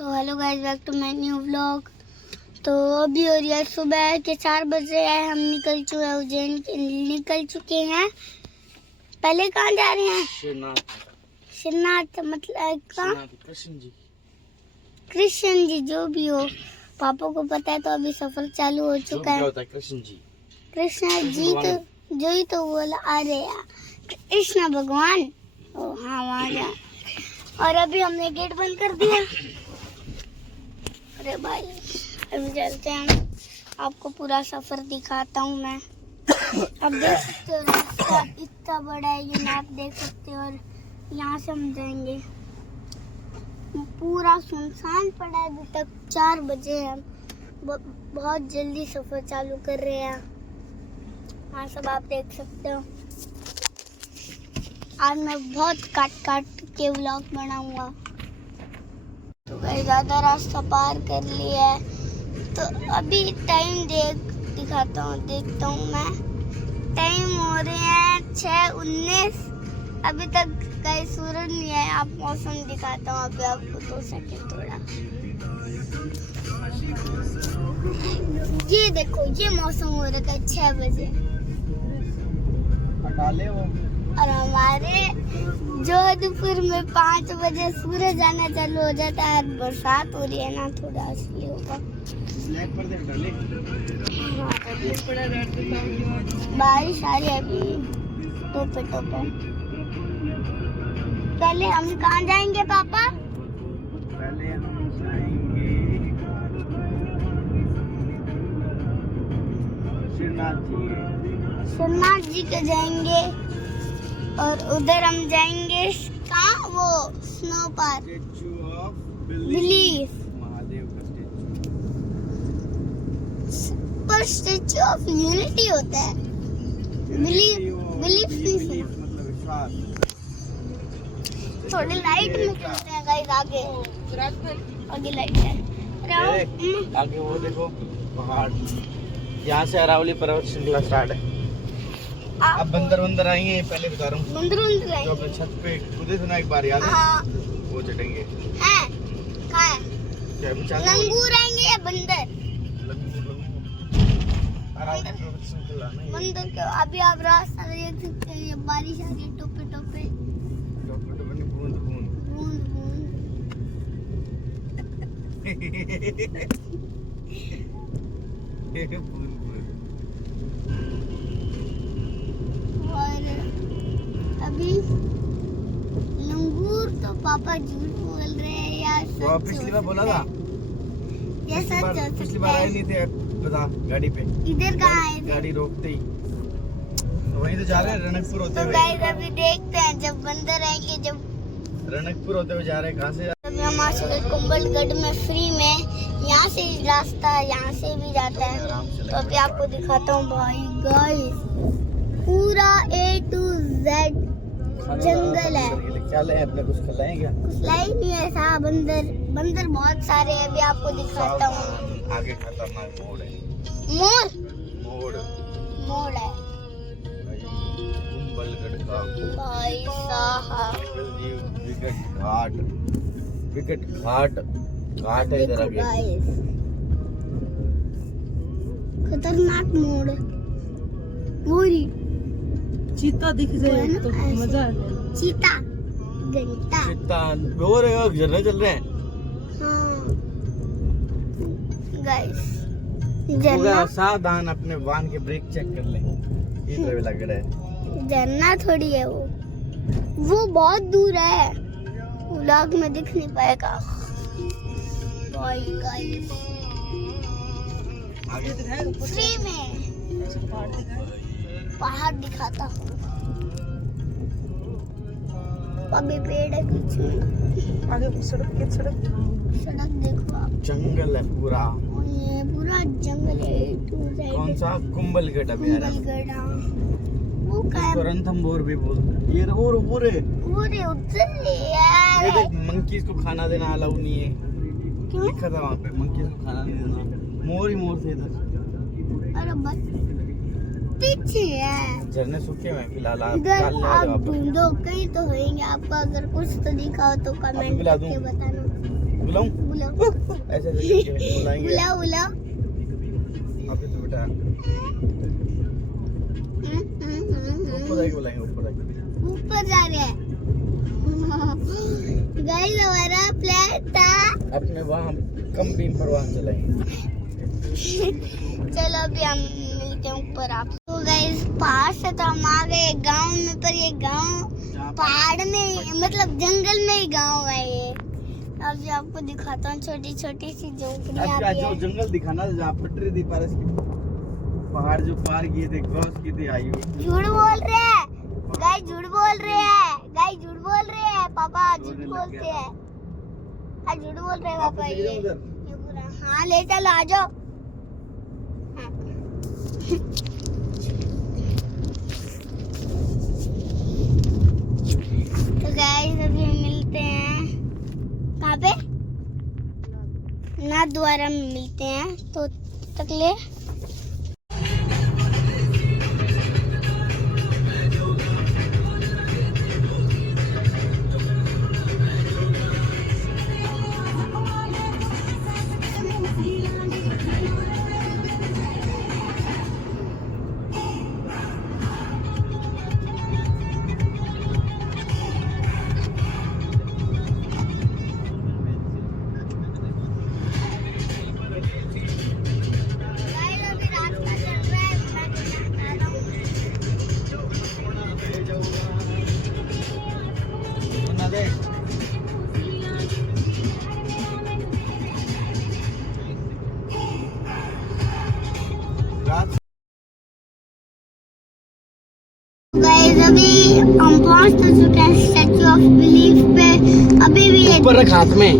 So hello guys, back to my new vlog. तो अभी हो रही है सुबह के 4 बज रहे हैं। हम निकल चुके हैं। पहले कहाँ जा रहे हैं? श्रीनाथ मतलब कहाँ? कृष्ण जी जो भी हो, पापा को पता है। तो अभी सफर चालू हो चुका है। कृष्ण जी तो जो ही तो बोला, अरे यार कृष्ण भगवान। ओ हाँ, वहाँ जा। और अभी हमने गेट बंद कर दिया। अरे भाई अभी चलते हैं, आपको पूरा सफर दिखाता हूँ मैं। अब देख सकते हो रास्ता इतना बड़ा है, ये मैप देख सकते हो। और यहाँ से हम जाएंगे, पूरा सुनसान पड़ा है। अभी तक 4 बजे हैं। बहुत जल्दी सफर चालू कर रहे हैं। हाँ सब आप देख सकते हो। आज मैं बहुत काट के व्लॉग बनाऊंगा। तो भाई ज़्यादा रास्ता पार कर लिया है। तो अभी टाइम देखता हूँ मैं। टाइम हो रहे हैं 6:19। अभी तक कहीं सूरज नहीं है। आप मौसम दिखाता हूँ अभी आपको 2 सेकंड थोड़ा। ये देखो, ये मौसम हो रखा है 6 बजे। हटा ले वो। और हमारे जोधपुर में 5 बजे सूरज आना चालू हो जाता है। बरसात हो रही है ना, थोड़ा असली होगा। बारिश आ रही है अभी, टोपे। पहले हम कहाँ जाएंगे पापा? पहले हम जाएंगे श्रीनाथ जी के जाएंगे। और उधर हम जाएंगे कहाँ, वो स्नो पार्क, बिलीफ। महादेव का पर स्टैचू ऑफ यूनिटी होता है। बिलीफ मतलब विश्वास। थोड़ी लाइट में चलते हैं गाइस। आगे लाइट है। आगे वो देखो पहाड़। यहाँ से अरावली पर्वत श्रृंखला स्टार्ट है। अब बंदर आएंगे, पहले बता रहा हूँ। बंदर आएंगे जो अपने छत पे कूदे थे ना एक बार, याद है? हाँ। वो चढ़ेंगे। हैं? कहाँ है? लंगूर आएंगे या बंदर? बंदर क्यों? अभी आप रास्ता देख सकते हैं। ये बारिश आ रही है, टोपे नहीं, बूंद और अभी लंगूर तो पापा झूठ बोल रहे हैं यार। वो पिछली बार बोला था। ये सच हो सकता पिछली बार आए नहीं थे बता गाड़ी पे। इधर कहाँ आए थे? गाड़ी रोकते ही तो वहीं तो जा रहे हैं, रणकपुर होते हुए। गाइस अभी देखते हैं जब बंदर आएंगे, जब रणकपुर होते हुए जा रहे हैं। कहाँ से? अभी हम आ चुके कुंभलगढ़ में फ्री में। यहाँ से रास्ता यहाँ से भी जाता है। तो अभी आपको दिखाता हूँ भाई गाइस, पूरा A to Z जंगल है। क्या ले अपने, कुछ खिलाएं क्या? कुछ लाई नहीं है ऐसा। बंदर बहुत सारे हैं। अभी आपको दिखाता हूँ। आगे खतरनाक मोड़ है। मोड़ है कुंभलगढ़ का भाई साहब। विकट घाट है इधर आगे। खतरनाक मोड़। मोरी चीता दिख जाए तो मजा आ जाए। चीता और झरने चल रहे हैं। हाँ गाइस, पूरा सावधान, अपने वाहन के ब्रेक चेक कर लें। ये लग रहा है झरना थोड़ी है वो बहुत दूर है। व्लॉग में दिख नहीं पाएगा भाई गाइस। फ्री में पहाड़ दिखाता हूँ। अभी पेड़ है पीछे। आगे सड़क देखो आप। जंगल है पूरा। ये पूरा जंगल है। कौन सा? कुंभलगढ़ अभयारण्य। वो क्या? रणथंभौर भी बोलते हैं। ये वो रे उधर यार। ये देख, मंकीज को खाना देना अलाउ नहीं है। क्यों? लिखा था वहाँ पे मंकीज को खाना नहीं देना। मोर थे इधर। अरे बस पीछे है। झरने सूखे हुए हैं फिलहाल। इधर आप ढूंढो, कहीं तो होंगे। आपको अगर कुछ तो दिखा हो तो कमेंट करके बताना। बुलाऊं? बुलाओ ऐसे ऐसे करके बुलाएंगे। बुलाओ बुलाओ। अभी तो बेटा ऊपर जाके बुलाएंगे, ऊपर जाके। ऊपर जा रहे हैं। गाइस हमारा प्लान था अपने वहाँ कम बीम पर वहाँ चलाएंगे। चलो अभी हम मिलते हैं ऊपर आप। तो गाइस पहाड़ से तो हम आ गए गांव में, पर ये गांव पहाड़ में मतलब जंगल में ही गांव है ये। अभी आपको दिखाता हूँ, छोटी छोटी सी झोपड़ियाँ अच्छा भी जो है। जंगल दिखाना जहाँ पटरी थी पारस की, पहाड़ जो पार किए थे, क्रॉस की थी, आई हुई। झूठ बोल रहे हैं गाइस, झूठ बोल रहे हैं गाइस, झूठ बोल रहे हैं पापा, झूठ बोलते हैं। हाँ झूठ बोल रहे हैं पापा ये पूरा। हाँ ले चलो आ जाओ। हाँ। तो गाइस अभी मिलते हैं कहाँ पे, नाथ द्वारा में मिलते हैं। तो तक ले गाइस अभी हम पहुंच तो चुके हैं स्टैचू ऑफ बिलीफ पे। अभी भी एक ऊपर रख हाथ में।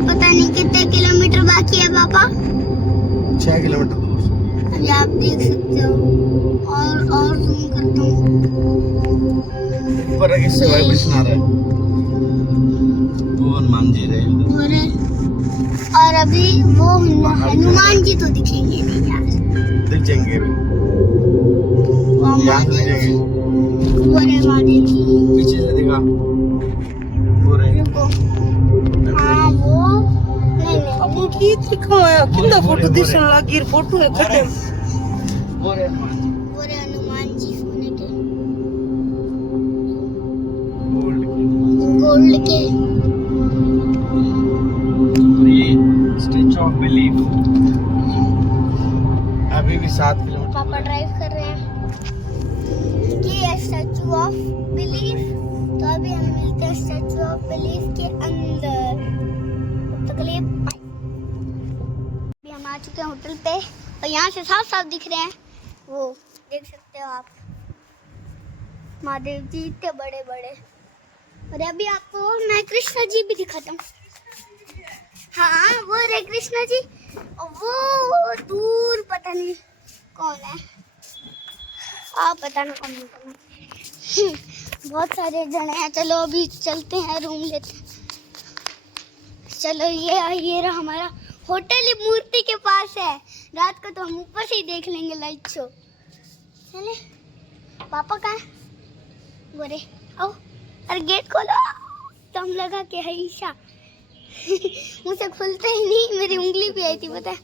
पता नहीं कितने किलोमीटर बाकी है पापा। 6 किलोमीटर दूर। अभी आप देख सकते हो। और जूम करता हूँ। ऊपर रख, इससे वाइब्रेशन आ रहा है। वो हनुमान जी रहे। और अभी वो हनुमान जी तो दिखेंगे नहीं यार। दिख जाएंगे अभी। यहाँ से दिख जाएंगे। वो रहे महादेव जी। पीछे से दिखा। वो रहे। रुको। हाँ वो नहीं की दिखाया कितना फोटो दिसन लगी फोटो है खड्डे। वो रहे हनुमान जी। वो रहे हनुमान जी सोने के गोल्ड गोल्ड के। ये स्टैचू ऑफ बिलीफ अभी भी 7 किलोमीटर। पापा ड्राइव कर रहे हैं। ये है स्टैचू ऑफ बिलीफ। तो अभी हम मिलते हैं स्टैचू ऑफ बिलीफ के अंदर। तब तक के लिए बाय। अभी हम आ चुके हैं होटल पे और यहाँ से साफ साफ दिख रहे हैं, वो देख सकते हो आप, महादेव जी इतने बड़े बड़े। और अभी आपको मैं कृष्णा जी भी दिखाता हूँ। हाँ वो रहे कृष्णा जी, और वो दूर पता नहीं कौन है, आप पता ना कौन है। बहुत सारे जने हैं। चलो अभी चलते हैं, रूम लेते हैं। चलो ये रहा हमारा होटल, ही मूर्ति के पास है। रात को तो हम ऊपर से ही देख लेंगे लाइट शो। चले पापा कहाँ है? वो रे आओ, अरे गेट खोलो। तो हम लगा के है ईशा। मुझे खुलते ही नहीं, मेरी उंगली भी आई थी पता है।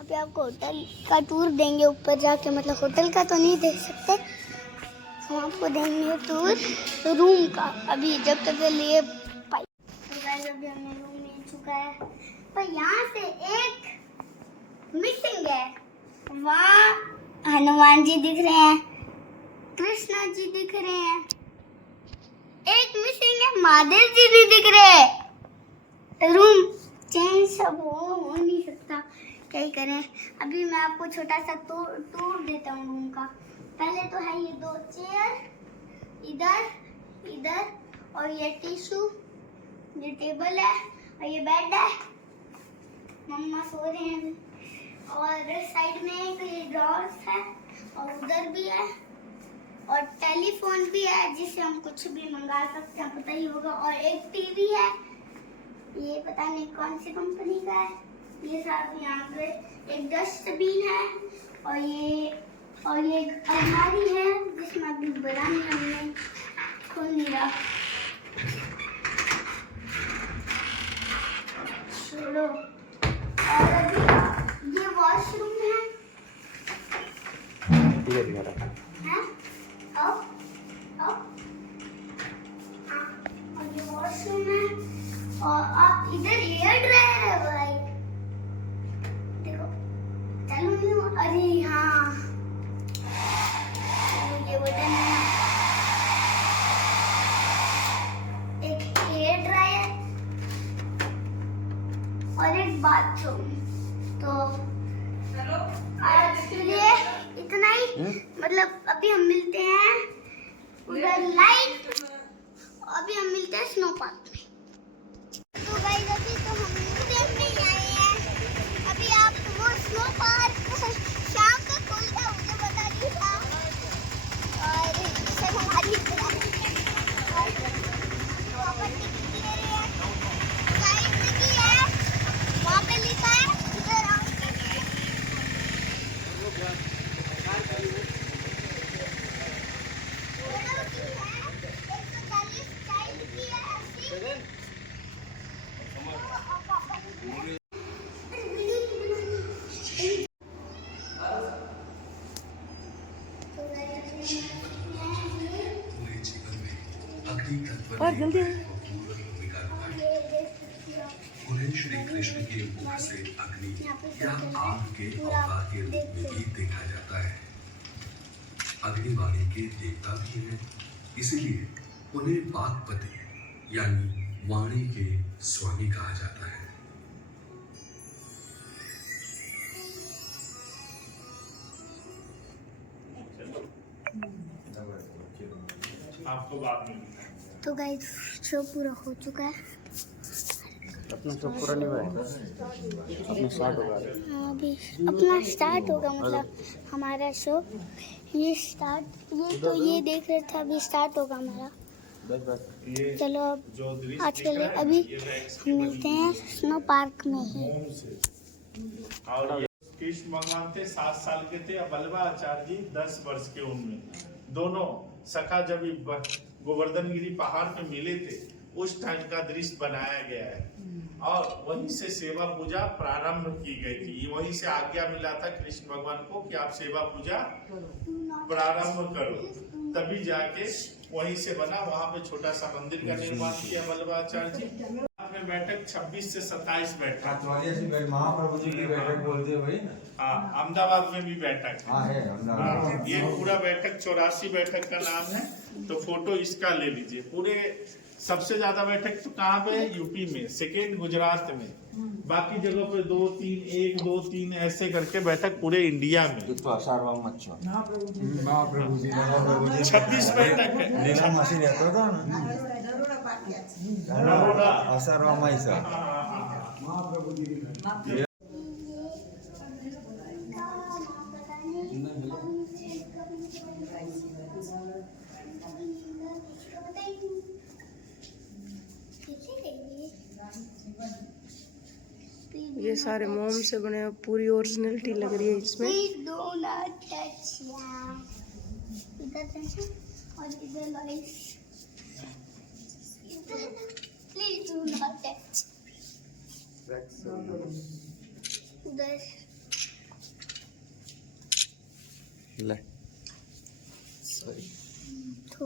अभी आपको होटल का टूर देंगे ऊपर जाके, मतलब होटल का तो नहीं देख सकते, हम आपको देंगे टूर रूम का। अभी जब तक के लिए पाई। तो गाइस अभी हमने रूम ले चुका है, पर यहाँ से एक मिसिंग है। वहाँ हनुमान जी दिख रहे हैं, कृष्णा जी दिख रहे हैं, एक मिसिंग है महादेव जी भी दिख रहे हैं। रूम चेंज सब हो नहीं सकता, क्या ही करें। अभी मैं आपको छोटा सा टूर देता हूँ रूम का। पहले तो है ये 2 चेयर इधर और ये टिश्यू, ये टेबल है और ये बेड है। मम्मा सो रहे हैं और साइड में एक ये ड्रॉर्स है और उधर भी है और टेलीफोन भी है जिससे हम कुछ भी मंगा सकते हैं, पता ही होगा। और एक टीवी है, ये पता नहीं कौन सी कंपनी का है। ये साथ यहाँ पे एक डस्टबिन है और ये एक अलमारी है जिसमें अभी बनानी हमने खोल नहीं रहा। चलो, और अभी ये वॉशरूम है। हैं? आओ, आओ। हाँ, और ये वॉशरूम है। और आप इधर हेयर ड्रायर है भाई। देखो, चालू नहीं हुआ। अरे हाँ, ये बटन है। एक हेयर ड्रायर और एक बाथरूम। तो आज के लिए इतना ही। मतलब अभी हम मिलते हैं उधर लाइट, अभी हम मिलते हैं स्नो पार्क में। तो गाइस अभी तो हम म्यूजियम में ही आए हैं। अभी आप वो स्नो पार्क शाम को खुलता है मुझे बता दीजिए। और इससे हमारी वहाँ पर टिकट ले रहे हैं, साइड लगी है, वहाँ पे लिखा है इधर आओ। और जल्दी उन्हें श्री कृष्ण के मुख से अग्नि या आग के अवतार के रूप में भी देखा जाता है। अग्निवाणी के देवता भी हैं, इसीलिए उन्हें वाक्पति यानी वाणी के स्वामी कहा जाता है। आपको बाद में तो गाइस शो पूरा हो चुका है। अपना शो पूरा नहीं हुआ है, अपना स्टार्ट होगा। अभी अपना स्टार्ट होगा, मतलब हमारा शो ये स्टार्ट, ये तो ये देख रहे थे, अभी स्टार्ट होगा हमारा। चलो अब आज के लिए अभी हम मिलते हैं स्नो पार्क में ही। और कृष्ण भगवान थे 7 साल के थे, और बल्लभाचार्य जी 10 वर्ष के उम्र में। दोनों सखा जब गोवर्धन गिरी पहाड़ पे मिले थे, उस टाइम का दृश्य बनाया गया है। और वहीं से सेवा पूजा प्रारंभ की गई थी। वहीं से आज्ञा मिला था कृष्ण भगवान को कि आप सेवा पूजा प्रारंभ करो, तभी जाके वहीं से बना। वहां पे छोटा सा मंदिर का निर्माण किया बल्लभाचार्य जी। में बैठक 26 से 27 बैठक, महाप्रभु जी की बैठक बोलते हुए। हाँ, अहमदाबाद में भी बैठक है। हाँ, ये पूरा बैठक 84 बैठक का नाम है। तो फोटो इसका ले लीजिए। पूरे सबसे ज्यादा बैठक तो कहाँ पे है? यूपी में, सेकेंड गुजरात में, बाकी जगह पे 2 3 1 2 3 ऐसे करके बैठक पूरे इंडिया में। महाप्रभु जी 26 बैठक है। लीला मसीह रहता था ना, महाप्रभु जी। ये सारे मोम से बने हुए, पूरी ओरिजिनलिटी लग रही है इसमें। Please do not touch, yeah. इधर touch और इधर guys. Please do not touch. उधर ले तो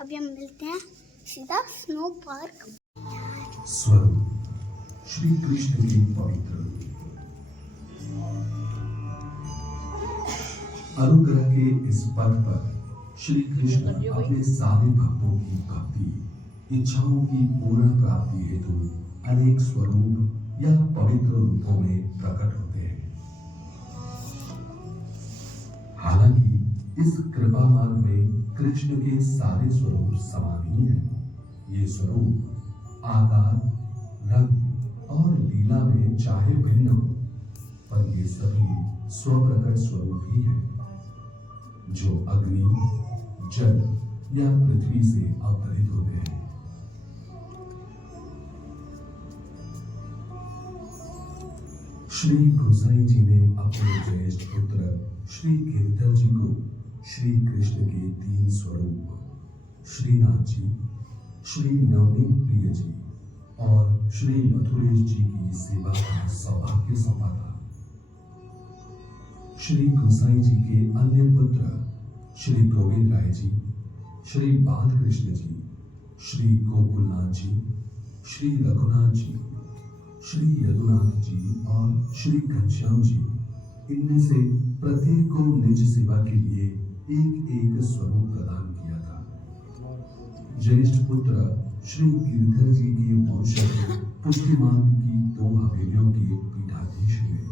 अभी हम मिलते हैं सीधा स्नो पार्क। स्वरूप श्री कृष्ण के पवित्र अनुग्रह के इस पथ पर श्री कृष्ण अपने सारे भक्तों की भक्ति, इच्छाओं की पूर्ण प्राप्ति हेतु अनेक स्वरूप या पवित्र रूपों में प्रकट होते हैं। हालांकि इस कृपा मार्ग में कृष्ण के सारे स्वरूप समान ही हैं। ये स्वरूप आकार, रंग और लीला में चाहे भिन्न हो, पर ये सभी स्वप्रकट स्वरूप ही हैं, जो अग्नि, जल या पृथ्वी से अवतरित होते हैं। श्री गोसाई जी ने अपने ज्येष्ठ पुत्र श्री गिरिधर जी को श्री कृष्ण के 3 स्वरूप श्रीनाथ जी, श्री नवनीत प्रिय जी और श्री मथुरेश जी की सेवा का सौभाग्य सौंपा था। श्री गोसाई जी के अन्य पुत्र श्री गोविंद राय जी, श्री बालकृष्ण जी, श्री गोकुलनाथ जी, श्री रघुनाथ जी, श्री यदुनाथ जी और श्री घनश्याम जी, इनमें से प्रत्येक को निज सेवा के लिए एक एक स्वरूप प्रदान किया था। ज्येष्ठ पुत्र श्री गिरधर जी के वंशज पुष्टिमान की 2 हवेलियों के पीठाधीश हुए।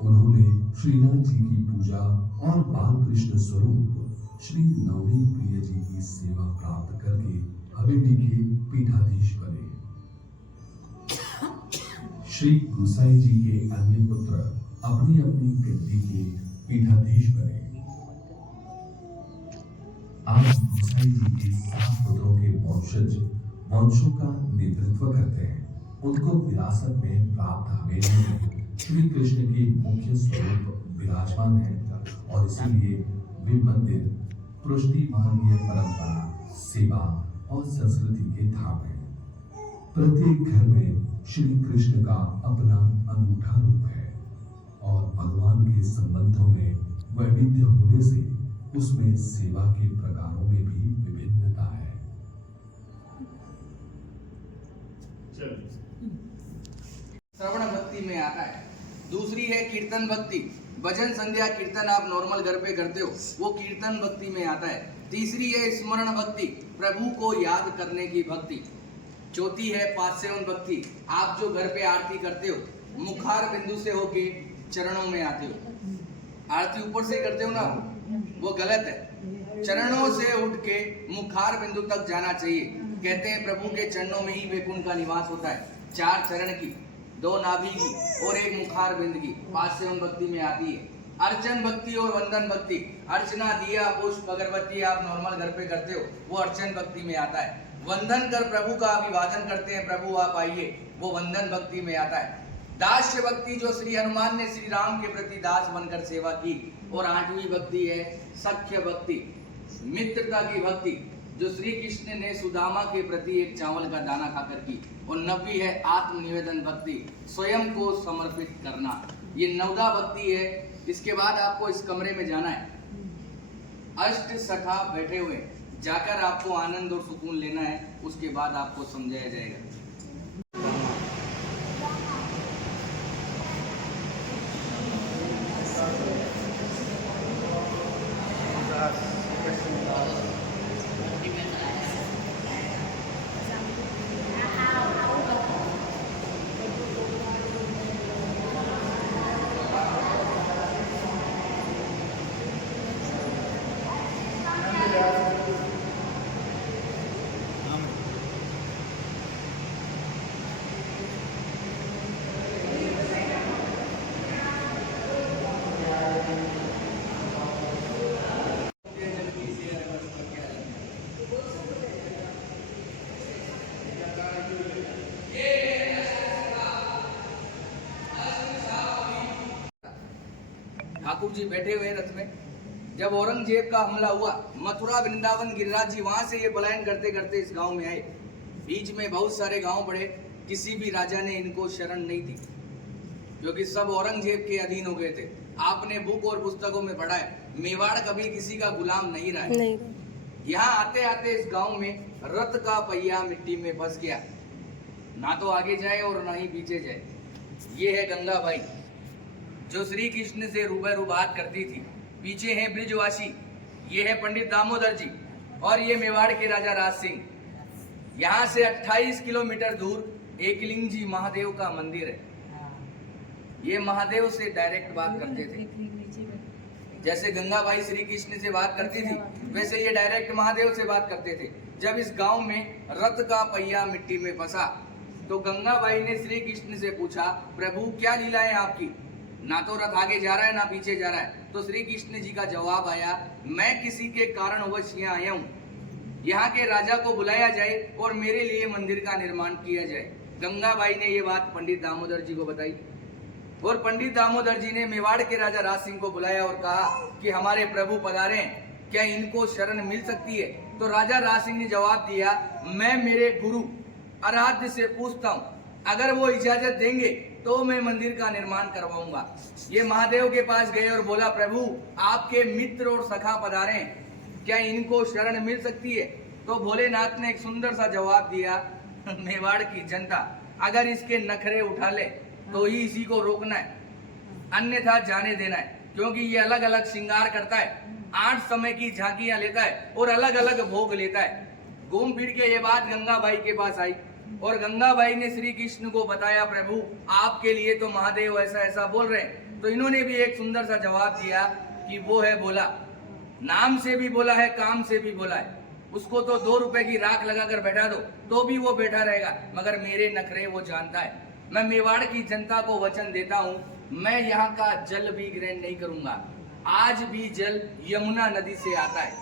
उन्होंने श्रीनाथ जी की पूजा और बालकृष्ण स्वरूप श्री नवनीत प्रिय जी की सेवा प्राप्त करके हवेली के पीठाधीश बने। श्री गुसाई जी के अन्य पुत्र अपनी अपनी गद्दी के पीठाधीश बने। आज गुसाई जी के 7 पुत्रों के वंशों का नेतृत्व करते हैं। उनको विरासत में प्राप्त हवेली में श्री कृष्ण के मुख्य स्वरूप विराजमान है और इसीलिए वे मंदिर पुष्टिमार्गीय परंपरा, सेवा और संस्कृति के धाम है। प्रत्येक घर में श्री कृष्ण का अपना अनूठा रूप है और भगवान के संबंधों में वैविध्य होने से उसमें सेवा के प्रकारों में भी विभिन्नता है। श्रवण भक्ति में आता है। दूसरी है कीर्तन भक्ति, भजन संध्या कीर्तन आप नॉर्मल घर पे करते हो, वो कीर्तन भक्ति में आता है। तीसरी है स्मरण भक्ति, प्रभु को याद करने की भक्ति। चौथी है पास्यवन भक्ति, आप जो घर पे आरती करते हो मुखार बिंदु से होके चरणों में आते हो। आरती ऊपर से करते हो ना, वो गलत है। चरणों से उठ के मुखार बिंदु तक जाना चाहिए। कहते हैं प्रभु के चरणों में ही वैकुंठ का निवास होता है। 4 चरण की, 2 नाभि की और 1 मुखार बिंद की पास्यवन भक्ति में आती है। अर्चन भक्ति और वंदन भक्ति, अर्चना दिया पुष्प अगरबत्ती आप नॉर्मल घर पे करते हो, वो अर्चन भक्ति में आता है। वंदन कर प्रभु का अभिवादन करते हैं, प्रभु आप आइए, वो वंदन भक्ति में आता है। दास्य भक्ति, जो श्री हनुमान ने श्री राम के प्रति दास बनकर सेवा की। और 8वीं भक्ति है सख्य भक्ति, मित्रता की भक्ति, जो श्री कृष्ण ने सुदामा के प्रति एक चावल का दाना खाकर की। और 9वीं है आत्मनिवेदन भक्ति, स्वयं को समर्पित करना। ये 9दा भक्ति है। इसके बाद आपको इस कमरे में जाना है, अष्ट सखा बैठे हुए, जाकर आपको आनंद और सुकून लेना है। उसके बाद आपको समझाया जाएगा। ठाकुर जी बैठे हुए रथ में। जब औरंगजेब का हमला हुआ, मथुरा वृंदावन गिरिराज जी वहां से ये पलायन करते करते इस गांव में आए। बीच में बहुत सारे गांव पड़े, किसी भी राजा ने इनको शरण नहीं दी, क्योंकि सब औरंगजेब के अधीन हो गए थे। आपने बुक और पुस्तकों में पढ़ा है, मेवाड़ कभी किसी का गुलाम नहीं रहा है। यहाँ आते आते इस गांव में रथ का पहिया मिट्टी में फंस गया, ना तो आगे जाए और ना ही पीछे जाए। ये है गंगा बाई, जो श्री कृष्ण से रूबरू बात करती थी। पीछे हैं ब्रिजवासी, ये है पंडित दामोदर जी, और ये मेवाड़ के राजा राज सिंह। यहाँ से 28 किलोमीटर दूर एकलिंग जी महादेव का मंदिर है। ये महादेव से डायरेक्ट बात करते थे। जैसे गंगाबाई श्री कृष्ण से बात करती थी, वैसे ये डायरेक्ट महादेव से बात करते थे। जब इस गांव में रथ का पहिया मिट्टी में फंसा, तो गंगाबाई ने श्री कृष्ण से पूछा, प्रभु क्या लीला है आपकी, ना तो रथ आगे जा रहा है ना पीछे जा रहा है। तो श्री कृष्ण जी का जवाब आया, मैं किसी के कारणवश यहाँ आया हूँ। यहाँ के राजा को बुलाया जाए और मेरे लिए मंदिर का निर्माण किया जाए। गंगाबाई ने ये बात पंडित दामोदर जी को बताई, और पंडित दामोदर जी ने मेवाड़ के राजा राज सिंह को बुलाया और कहा कि हमारे प्रभु पधारे हैं, क्या इनको शरण मिल सकती है। तो राजा राज सिंह ने जवाब दिया, मैं मेरे गुरु आराध्य से पूछता हूँ, अगर वो इजाजत देंगे तो मैं मंदिर का निर्माण करवाऊंगा। ये महादेव के पास गए और बोला, प्रभु आपके मित्र और सखा पधारे हैं, क्या इनको शरण मिल सकती है? तो भोलेनाथ ने एक सुंदर सा जवाब दिया, मेवाड़ की जनता अगर इसके नखरे उठा ले तो ही इसी को रोकना है, अन्यथा जाने देना है, क्योंकि ये अलग अलग श्रृंगार करता है, 8 समय की झांकियां लेता है और अलग अलग भोग लेता है। घूम फिर के ये बात गंगाबाई के पास आई और गंगाबाई ने श्री कृष्ण को बताया, प्रभु आपके लिए तो महादेव ऐसा ऐसा बोल रहे हैं। तो इन्होंने भी एक सुंदर सा जवाब दिया कि वो है बोला, नाम से भी बोला है, काम से भी बोला है, उसको तो 2 रुपए की राख लगाकर बैठा दो तो भी वो बैठा रहेगा, मगर मेरे नखरे वो जानता है। मैं मेवाड़ की जनता को वचन देता हूँ, मैं यहाँ का जल भी ग्रहण नहीं करूंगा। आज भी जल यमुना नदी से आता है,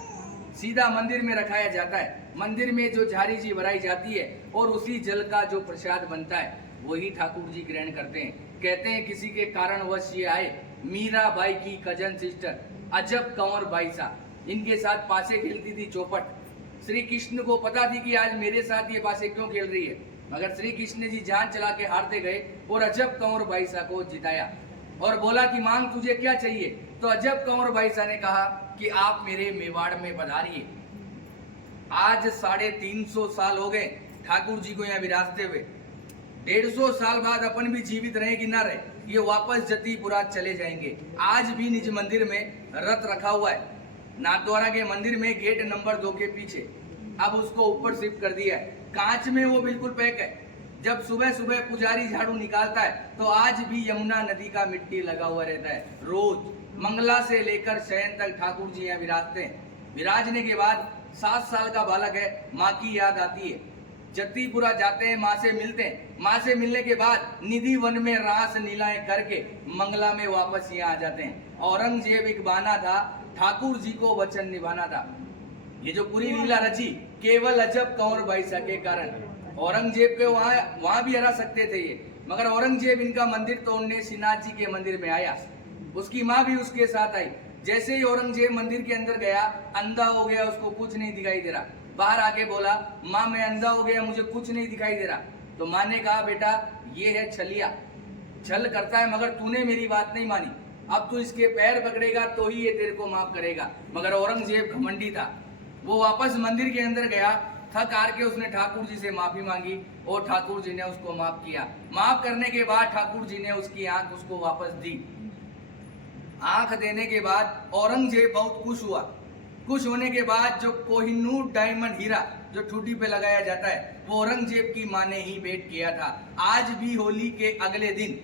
सीधा मंदिर में रखाया जाता है, मंदिर में जो झारी जी भराई जाती है और उसी जल का जो प्रसाद बनता है वही ठाकुर जी ग्रहण करते हैं। कहते हैं किसी के कारणवश ये आए, मीराबाई की कजन सिस्टर अजब कंवर बाई सा, इनके साथ पासे खेलती थी चौपट। श्री कृष्ण को पता थी कि आज मेरे साथ ये पासे क्यों खेल रही है, मगर श्री कृष्ण जी जान चला के हारते गए और अजब कंवर बाई सा को जिताया और बोला कि मांग तुझे क्या चाहिए। तो अजब कंवर बाई सा ने कहा कि आप मेरे मेवाड़ में पधारिए। आज 350 साल हो गए ठाकुर जी को यहाँ विराजते हुए, 150 साल बाद अपन भी जीवित रहे कि ना रहे, ये वापस जतीपुरा चले जाएंगे। आज भी निज मंदिर में रथ रखा हुआ है, नाथद्वारा के मंदिर में गेट नंबर 2 के पीछे, अब उसको ऊपर शिफ्ट कर दिया है, कांच में वो बिल्कुल पैक है। जब सुबह सुबह पुजारी झाड़ू निकालता है तो आज भी यमुना नदी का मिट्टी लगा हुआ रहता है। रोज मंगला से लेकर शयन तक ठाकुर जी यहाँ विराजते हैं। विराजने के बाद 7 साल का बालक है, माँ की याद आती है, जतीपुरा जाते हैं, माँ से मिलते हैं, माँ से मिलने के बाद निधि वन में रास लीलाएं करके मंगला में वापस यहाँ आ जाते हैं। औरंगजेब एक बहाना था, ठाकुर जी को वचन निभाना था। ये जो पूरी लीला रची केवल अजब कंवर बाई सा के कारण, औरंगजेब के वहां भी हरा सकते थे ये, मगर औरंगजेब इनका मंदिर तोड़ने श्रीनाथ जी के मंदिर में आया, उसकी माँ भी उसके साथ आई। जैसे ही औरंगजेब मंदिर के अंदर गया, अंधा हो गया, उसको कुछ नहीं दिखाई दे रहा, बाहर आके बोला, माँ मैं अंधा हो गया, मुझे कुछ नहीं दिखाई दे रहा। तो माँ ने कहा, बेटा ये है छलिया, छल करता है, मगर तूने मेरी बात नहीं मानी, अब तू इसके पैर पकड़ेगा तो ही ये तेरे को माफ करेगा। मगर औरंगजेब घमंडी था, वो वापस मंदिर के अंदर गया, थक हार के उसने ठाकुर जी से माफी मांगी और ठाकुर जी ने उसको माफ किया। माफ करने के बाद ठाकुर जी ने उसकी आंख उसको वापस दी। आंख देने के बाद औरंगजेब बहुत खुश हुआ। खुश होने के बाद जो कोहिनूर डायमंड हीरा जो ठूठी पे लगाया जाता है वो औरंगजेब की माँ ने ही भेंट किया था। आज भी होली के अगले दिन,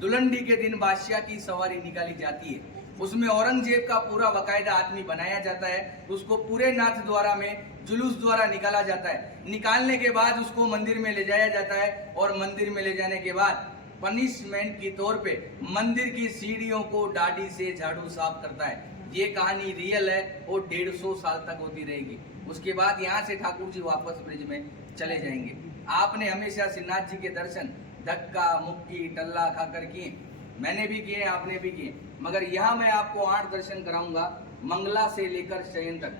दुलंडी के दिन बादशाह की सवारी निकाली जाती है, उसमें औरंगजेब का पूरा बकायदा आदमी बनाया जाता है, उसको पूरे नाथ द्वारा में जुलूस द्वारा निकाला जाता है। निकालने के बाद उसको मंदिर में ले जाया जाता है और मंदिर में ले जाने के बाद पनिशमेंट की तौर पे मंदिर की सीढ़ियों को डाडी से झाड़ू साफ करता है। ये कहानी रियल है और 150 साल तक होती रहेगी। उसके बाद यहाँ से ठाकुर जी वापस ब्रिज में चले जाएंगे। आपने हमेशा श्रीनाथ जी के दर्शन धक्का मुक्की टल्ला खाकर किए, मैंने भी किए, आपने भी किए, मगर यहाँ मैं आपको 8 दर्शन कराऊंगा, मंगला से लेकर शयन तक।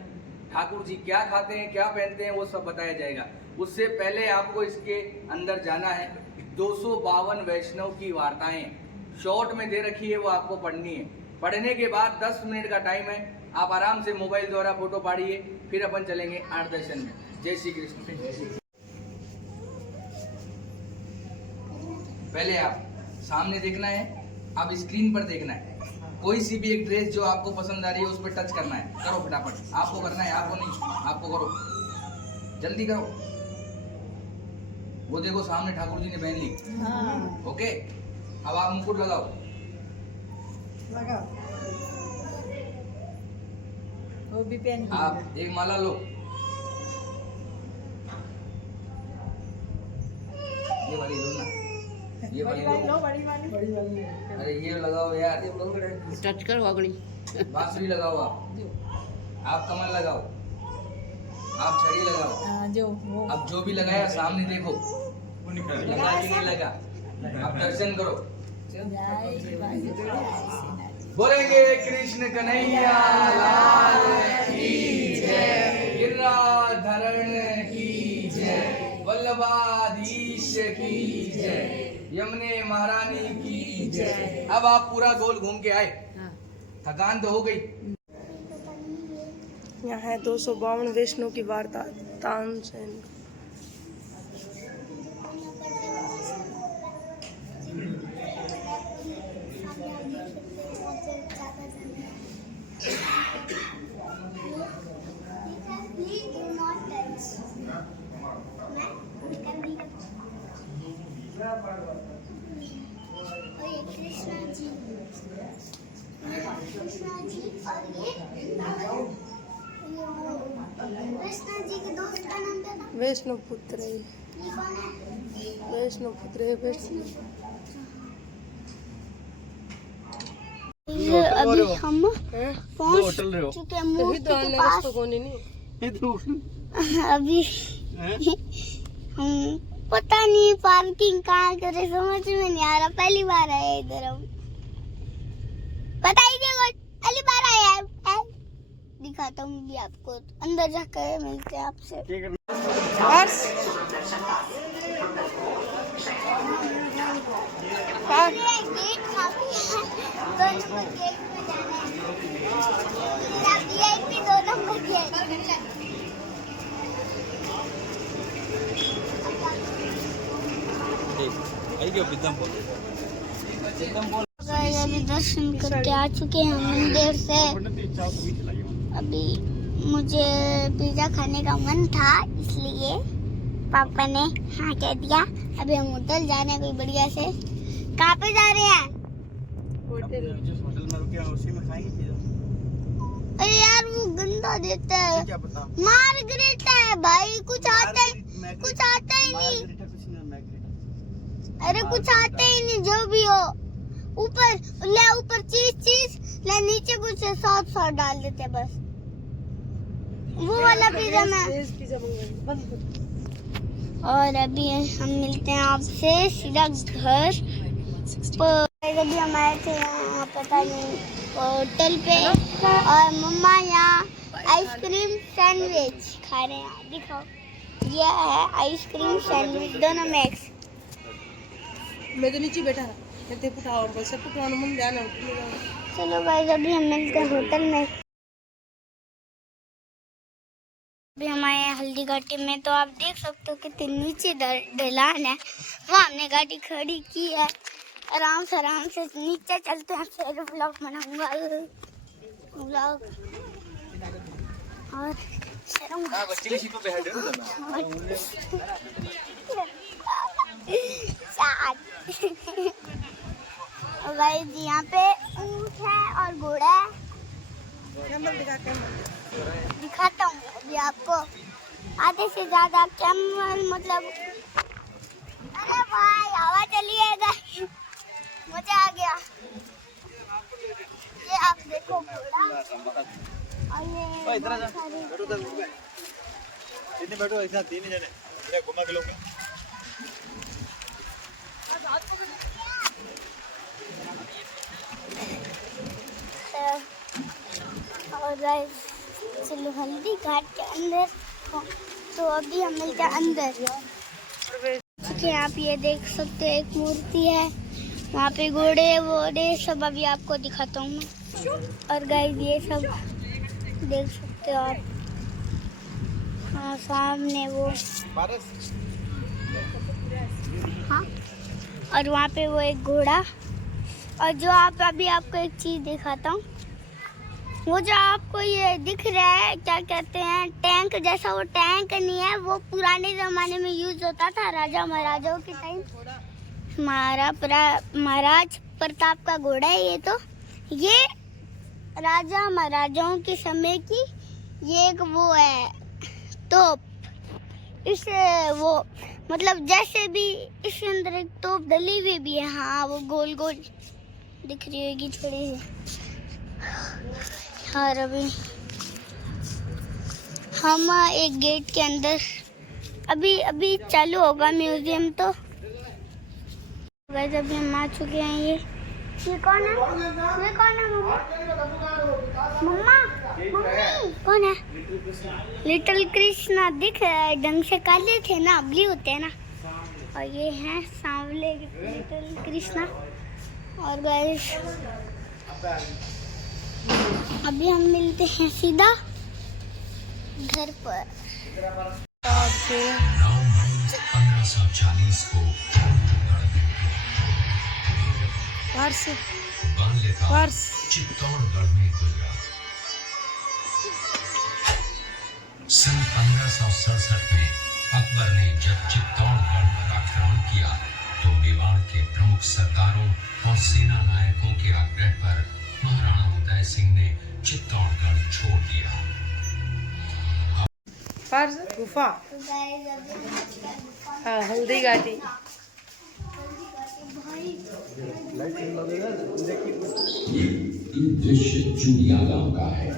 ठाकुर जी क्या खाते हैं, क्या पहनते हैं, वो सब बताया जाएगा। उससे पहले आपको इसके अंदर जाना है। 252 वैष्णव की वार्ताएं शॉर्ट में दे रखी है, वो आपको पढ़नी है। पढ़ने के बाद 10 मिनट का टाइम है, आप आराम से मोबाइल द्वारा फोटो पाड़िए, फिर अपन चलेंगे 8 दर्शन में। जय श्री कृष्ण। पहले आप सामने देखना है, अब स्क्रीन पर देखना है, कोई सी भी एक ड्रेस जो आपको पसंद आ रही है उस पर टच करना है। करो फटाफट, आपको करना है, आपको नहीं, आपको करो, जल्दी करो। वो देखो सामने ठाकुर जी ने पहन ली। हाँ। ओके, अब आप मुकुट लगाओ। वो भी पहन ली। आप एक माला लो, ये वाली लो ना, ये वाली लो, बड़ी वाली। अरे ये लगाओ यार, टच करो अगली। बांसुरी लगाओ, आप कमल लगाओ, आप छड़ी लगाओ, जो वो अब जो भी लगाया सामने देखो, लगा कि नहीं लगा, अब दर्शन करो। बोलेंगे कृष्ण कन्हैया लाल की जय, गिरिराज धरण की जय, वल्लभाधि भविष्य की जय, यमुने महारानी की जय। अब आप पूरा गोल घूम के आए, थकान तो हो गई। यहाँ है 252 वैष्णव की वार्ता तानसेन। कृष्णा जी और ये कृष्णा जी के दोस्त का नाम क्या था? वैष्णव पुत्र है, ये कौन है? वैष्णव पुत्र है वैष्णव। अभी हम पहुंच चुके हैं मूर्ति के पास। तो कौन नहीं अभी हम पता नहीं पार्किंग कहाँ करे, समझ में नहीं आ रहा। पहली बार आए इधर हम, पता ही नहीं, पहली बार आया है। दिखाता हूँ भी आपको, अंदर जाकर मिलते हैं आपसे। गेट काफी है, 2 नंबर गेट में जाना है। VIP 2 number gate. अभी दर्शन करके आ चुके हैं मंदिर से। अभी मुझे पिज्जा खाने का मन था, इसलिए पापा ने हाँ कह दिया। अभी हम होटल जा रहे हैं कोई बढ़िया से। कहाँ पे जा रहे हैं? जिस होटल में रुके हैं उसी में खाएंगे। अरे यार वो गंदा देता है, क्या पता, मार्गरेटा है भाई। कुछ आता ही नहीं। अरे कुछ आता ही नहीं, जो भी हो। ऊपर चीज ले, नीचे कुछ सॉस डाल देते हैं बस। वो वाला पिज्जा में। और अभी हम मिलते हैं आपसे सीधा घर पर। अभी हम आए थे यहाँ पता नहीं होटल पे, और मम्मा यहाँ आइसक्रीम सैंडविच खा रहे हैं। दिखाओ, ये है आइसक्रीम सैंडविच, दोनों मिक्स। मैं तो नीचे बैठा था, मैं ते पुठा और बस पुठा मन ध्यान। चलो गाइस, अभी हम मिलते हैं होटल में। अभी हम आए हैं हल्दी घाटी में, तो आप देख सकते हो कितनी नीचे ढलान है। वहाँ हमने गाड़ी खड़ी की है। आराम से नीचे चलते हैं, फिर व्लॉग बनाऊंगा। व्लॉग और गाइस यहाँ पे ऊँट है और घोड़ा है। दिखाता हूँ अभी आपको, आधे से ज्यादा कैमल मतलब। अरे भाई हवा चलिएगा, मजा आ गया। ये आप देखो घोड़ा, और ये बैठो ऐसा 3 जने घुमा के लोग। और गाइस चलो हल्दी घाट के अंदर। तो अभी हम मिलते हैं अंदर। देखिए आप ये देख सकते हैं, एक मूर्ति है वहाँ पे, घोड़े वोड़े सब अभी आपको दिखाता हूँ मैं। और गाइस ये सब देख सकते हो आप, हाँ सामने वो, हाँ, और वहाँ पे वो एक घोड़ा। और जो आप अभी आपको एक चीज दिखाता हूँ, वो जो आपको ये दिख रहा है क्या कहते हैं, टैंक जैसा। वो टैंक नहीं है, वो पुराने जमाने में यूज होता था राजा महाराजाओं के टाइम। महाराज प्रताप का घोड़ा है ये। तो ये राजा महाराजाओं के समय की ये एक वो है तोप। इस वो मतलब जैसे भी इसके अंदर एक तोप डली हुई भी है। हाँ वो गोल गोल दिख रही होगी थोड़ी सी। और अभी हम एक गेट के अंदर, अभी चालू होगा म्यूजियम। तो अभी हम आ चुके हैं। ये कौन है? ये कौन है मम्मा? मम्मी कौन है? लिटिल कृष्णा दिख रहा है ढंग से। काले थे ना, ब्लू होते हैं ना। और ये हैं सांवले लिटिल कृष्णा। और गाइस अभी हम मिलते हैं सीधा घर पर। 1540 को चित्तौड़गढ़ में गुजरा। सन 1567 में अकबर ने जब चित्तौड़गढ़ पर आक्रमण किया तो मेवाड़ के प्रमुख सरदारों और सेना नायकों के आग्रह पर महाराणा उदय सिंह ने चित्तौड़गढ़ छोड़ दिया। गुफा। तो गाइस अभी हम गुफा हाँ, हल्दी घाटी। ये दृश्य चूड़िया गांव का है।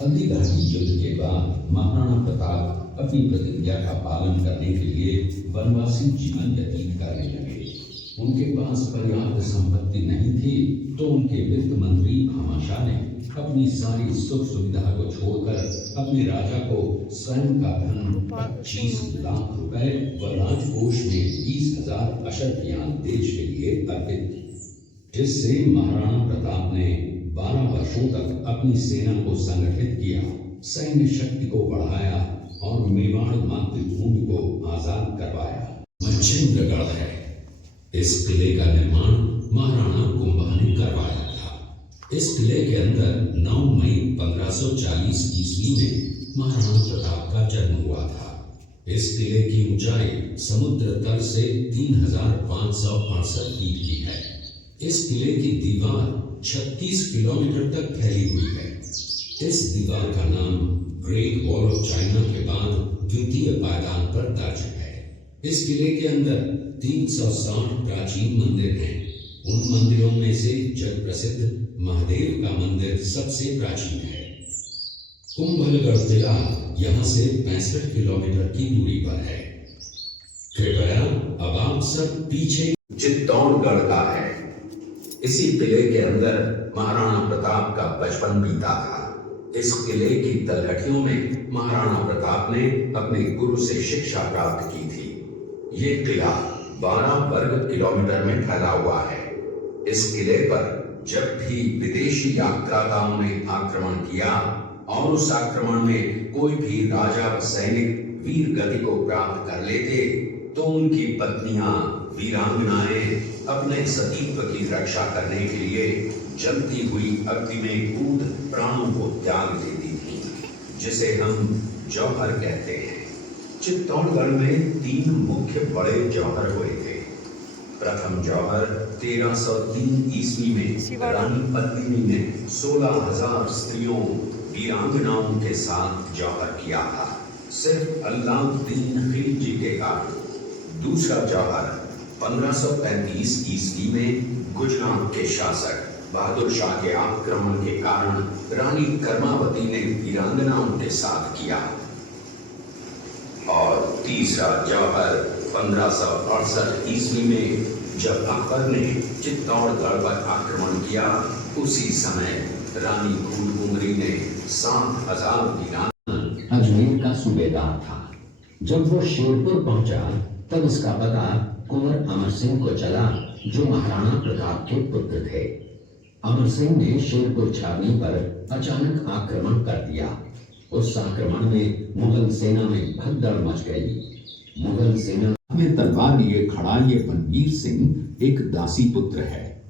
हल्दी घाटी युद्ध के बाद महाराणा प्रताप अपनी प्रतिज्ञा का पालन करने के लिए वनवासी जीवन व्यतीत करने लगे। उनके पास पर्याप्त संपत्ति नहीं थी तो उनके वित्त मंत्री भामाशाह ने अपनी सारी सुख सुविधा को छोड़कर अपने राजा को स्वयं का धन 25 लाख रुपए व राजकोष में 20,000 अशर्फियां देश के लिए अर्पित की, जिससे महाराणा प्रताप ने 12 वर्षों तक अपनी सेना को संगठित किया, सैन्य शक्ति को बढ़ाया और मेवाड़ मातृभूमि को आजाद करवाया। मच्छिंद्रगढ़ है। इस किले का निर्माण महाराणा कुंभा ने करवाया था। इस किले के अंदर 9 मई 1540 ईस्वी में महाराणा प्रताप का जन्म हुआ था। इस किले की ऊंचाई समुद्र तल से 3568 फीट की है। इस किले की दीवार 36 किलोमीटर तक फैली हुई है। इस दीवार का नाम ग्रेट वॉल ऑफ चाइना के बाद द्वितीय पायदान पर दर्ज है। इस किले के अंदर 360 प्राचीन मंदिर हैं। उन मंदिरों में से जग प्रसिद्ध महादेव का मंदिर सबसे प्राचीन है। कुंभलगढ़ किला यहाँ से 65 किलोमीटर की दूरी पर है। कृपया अब आप सब पीछे चित्तौड़गढ़ का है। इसी किले के अंदर महाराणा प्रताप का बचपन बीता था। इस किले की तलहटियों में महाराणा प्रताप ने अपने गुरु से शिक्षा प्राप्त की थी। ये किला 12 वर्ग किलोमीटर में फैला हुआ है। इस किले पर जब भी विदेशी यात्रागाओं ने आक्रमण किया और उस आक्रमण में कोई भी राजा व सैनिक वीर गति को प्राप्त कर लेते तो उनकी पत्नियां वीरांगनाएं अपने सतीत्व की रक्षा करने के लिए जलती हुई अग्नि में कूद प्राणों को त्याग देती थी, जिसे हम जौहर कहते हैं। चित्तौड़गढ़ में 3 मुख्य बड़े जौहर हुए थे। प्रथम जौहर 1303 ईस्वी में रानी पद्मिनी ने 16,000 स्त्रियों वीरांगनाओं के साथ जौहर किया था, सिर्फ अल्लाउद्दीन खिलजी के कारण। दूसरा जौहर 1535 ईस्वी में गुजरात के शासक बहादुर शाह के आक्रमण के कारण रानी कर्मावती ने वीरांगनाओं के साथ किया। और तीसरा जौहर 1568 ईस्वी में जब अकबर ने चित्तौड़गढ़ पर आक्रमण किया, उसी समय रानी फूलकुंवरी ने 7,000 वीरांगना। अजमेर का सूबेदार था। जब वो शेरपुर पहुंचा तब उसका पता कुंवर अमर सिंह को चला, जो महाराणा प्रताप के पुत्र थे। अमर सिंह ने शेरपुर छावनी पर अचानक आक्रमण कर दिया। उस आक्रमण में मुगल सेना में भगदड़ मच गई। मुगल सेना में तलवार लिए खड़ा ये बनवीर सिंह एक दासी पुत्र है।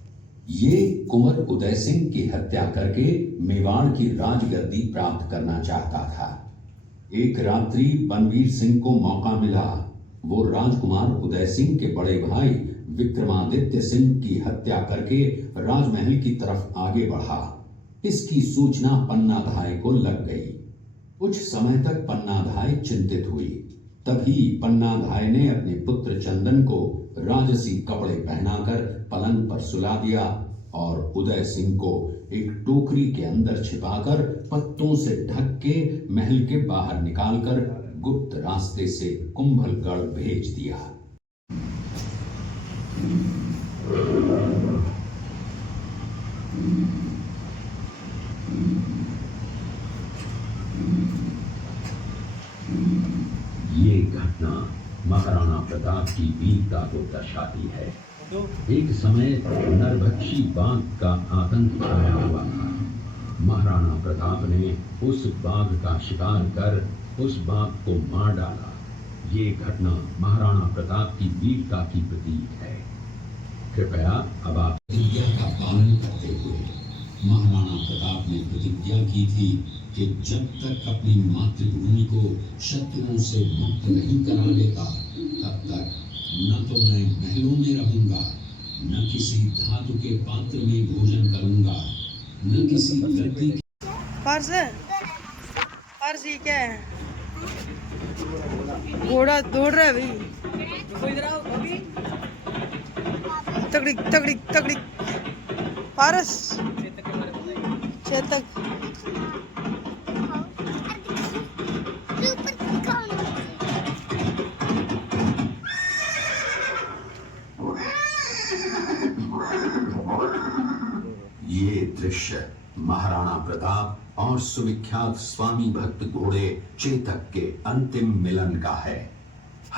ये कुंवर उदय सिंह की हत्या करके मेवाड़ की राजगद्दी प्राप्त करना चाहता था। एक रात्रि बनवीर सिंह को मौका मिला। वो राजकुमार उदय सिंह के बड़े भाई विक्रमादित्य सिंह की हत्या करके राजमहल की तरफ आगे बढ़ा। इसकी सूचना पन्नाधाय को लग गई। कुछ समय तक पन्नाधाय चिंतित हुई। तभी पन्नाधाय ने अपने पुत्र चंदन को राजसी कपड़े पहनाकर पलंग पर सुला दिया और उदय सिंह को एक टोकरी के अंदर छिपाकर पत्तों से ढक के महल के बाहर निकालकर गुप्त रास्ते से कुंभलगढ़ भेज दिया। ये घटना महाराणा प्रताप की वीरता को दर्शाती है। एक समय नरभक्षी बाघ का आतंक छाया हुआ था। महाराणा प्रताप ने उस बाघ का शिकार कर उस बाघ को मार डाला। ये घटना महाराणा प्रताप की वीरता की प्रतीक है। कृपया अब आप प्रतिज्ञा का पालन करते हुए, महाराणा प्रताप ने प्रतिज्ञा की थी कि जब तक अपनी मातृभूमि को शत्रुओं से मुक्त नहीं करा लेता, तब तक न तो मैं महलों में रहूंगा, न किसी धातु के पात्र में भोजन करूंगा, न किसी गद्दी। पार्स ये क्या है? घोड़ा दौड़ रहा है भाई। तगड़ी तगड़ी तगड़ी। पारस चेतक ये दृश्य महाराणा प्रताप और सुविख्यात स्वामी भक्त घोड़े चेतक के अंतिम मिलन का है।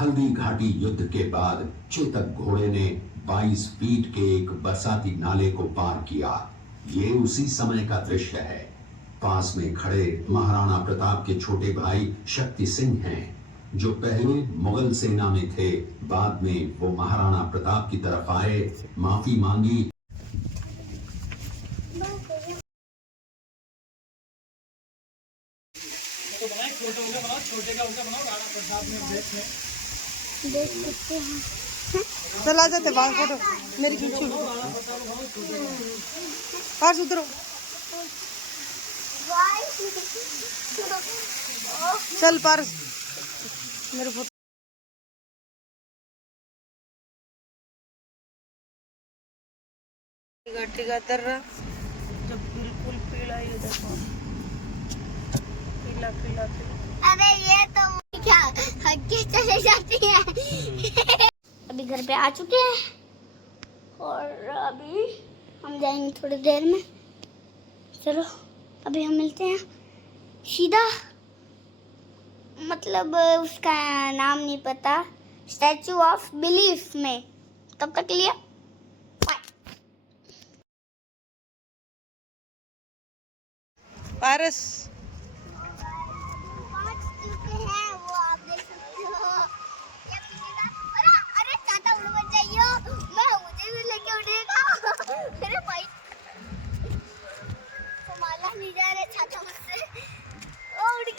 हल्दी घाटी युद्ध के बाद चेतक घोड़े ने 22 फीट के एक बरसाती नाले को पार किया। ये उसी समय का दृश्य है। पास में खड़े महाराणा प्रताप के छोटे भाई शक्ति सिंह हैं, जो पहले मुगल सेना में थे। बाद में वो महाराणा प्रताप की तरफ आए, माफी मांगी। देख सकते हैं। चला जाते बाहर फोटो मेरी खींचू। पार्स उतरो। चल पार्स मेरे फोटो। घाटी का दर्रा जब बिल्कुल पीला ही देखो, पीला पीला पीला। अरे ये तो क्या हड्डी चले जाती है। अभी घर पे आ चुके हैं और अभी हम जाएंगे थोड़ी देर में। चलो अभी हम मिलते हैं सीधा, मतलब उसका नाम नहीं पता, स्टैचू ऑफ बिलीफ में। तब तक के लिए पारस पहुंच चुके हैं, वो आप देख सकते हो। अरे चाचा उड़ मत जाइयो, मुझे भी लेके उड़ेगा। अरे भाई संभाला नहीं जा रहा चाचा मुझसे, वो उड़ के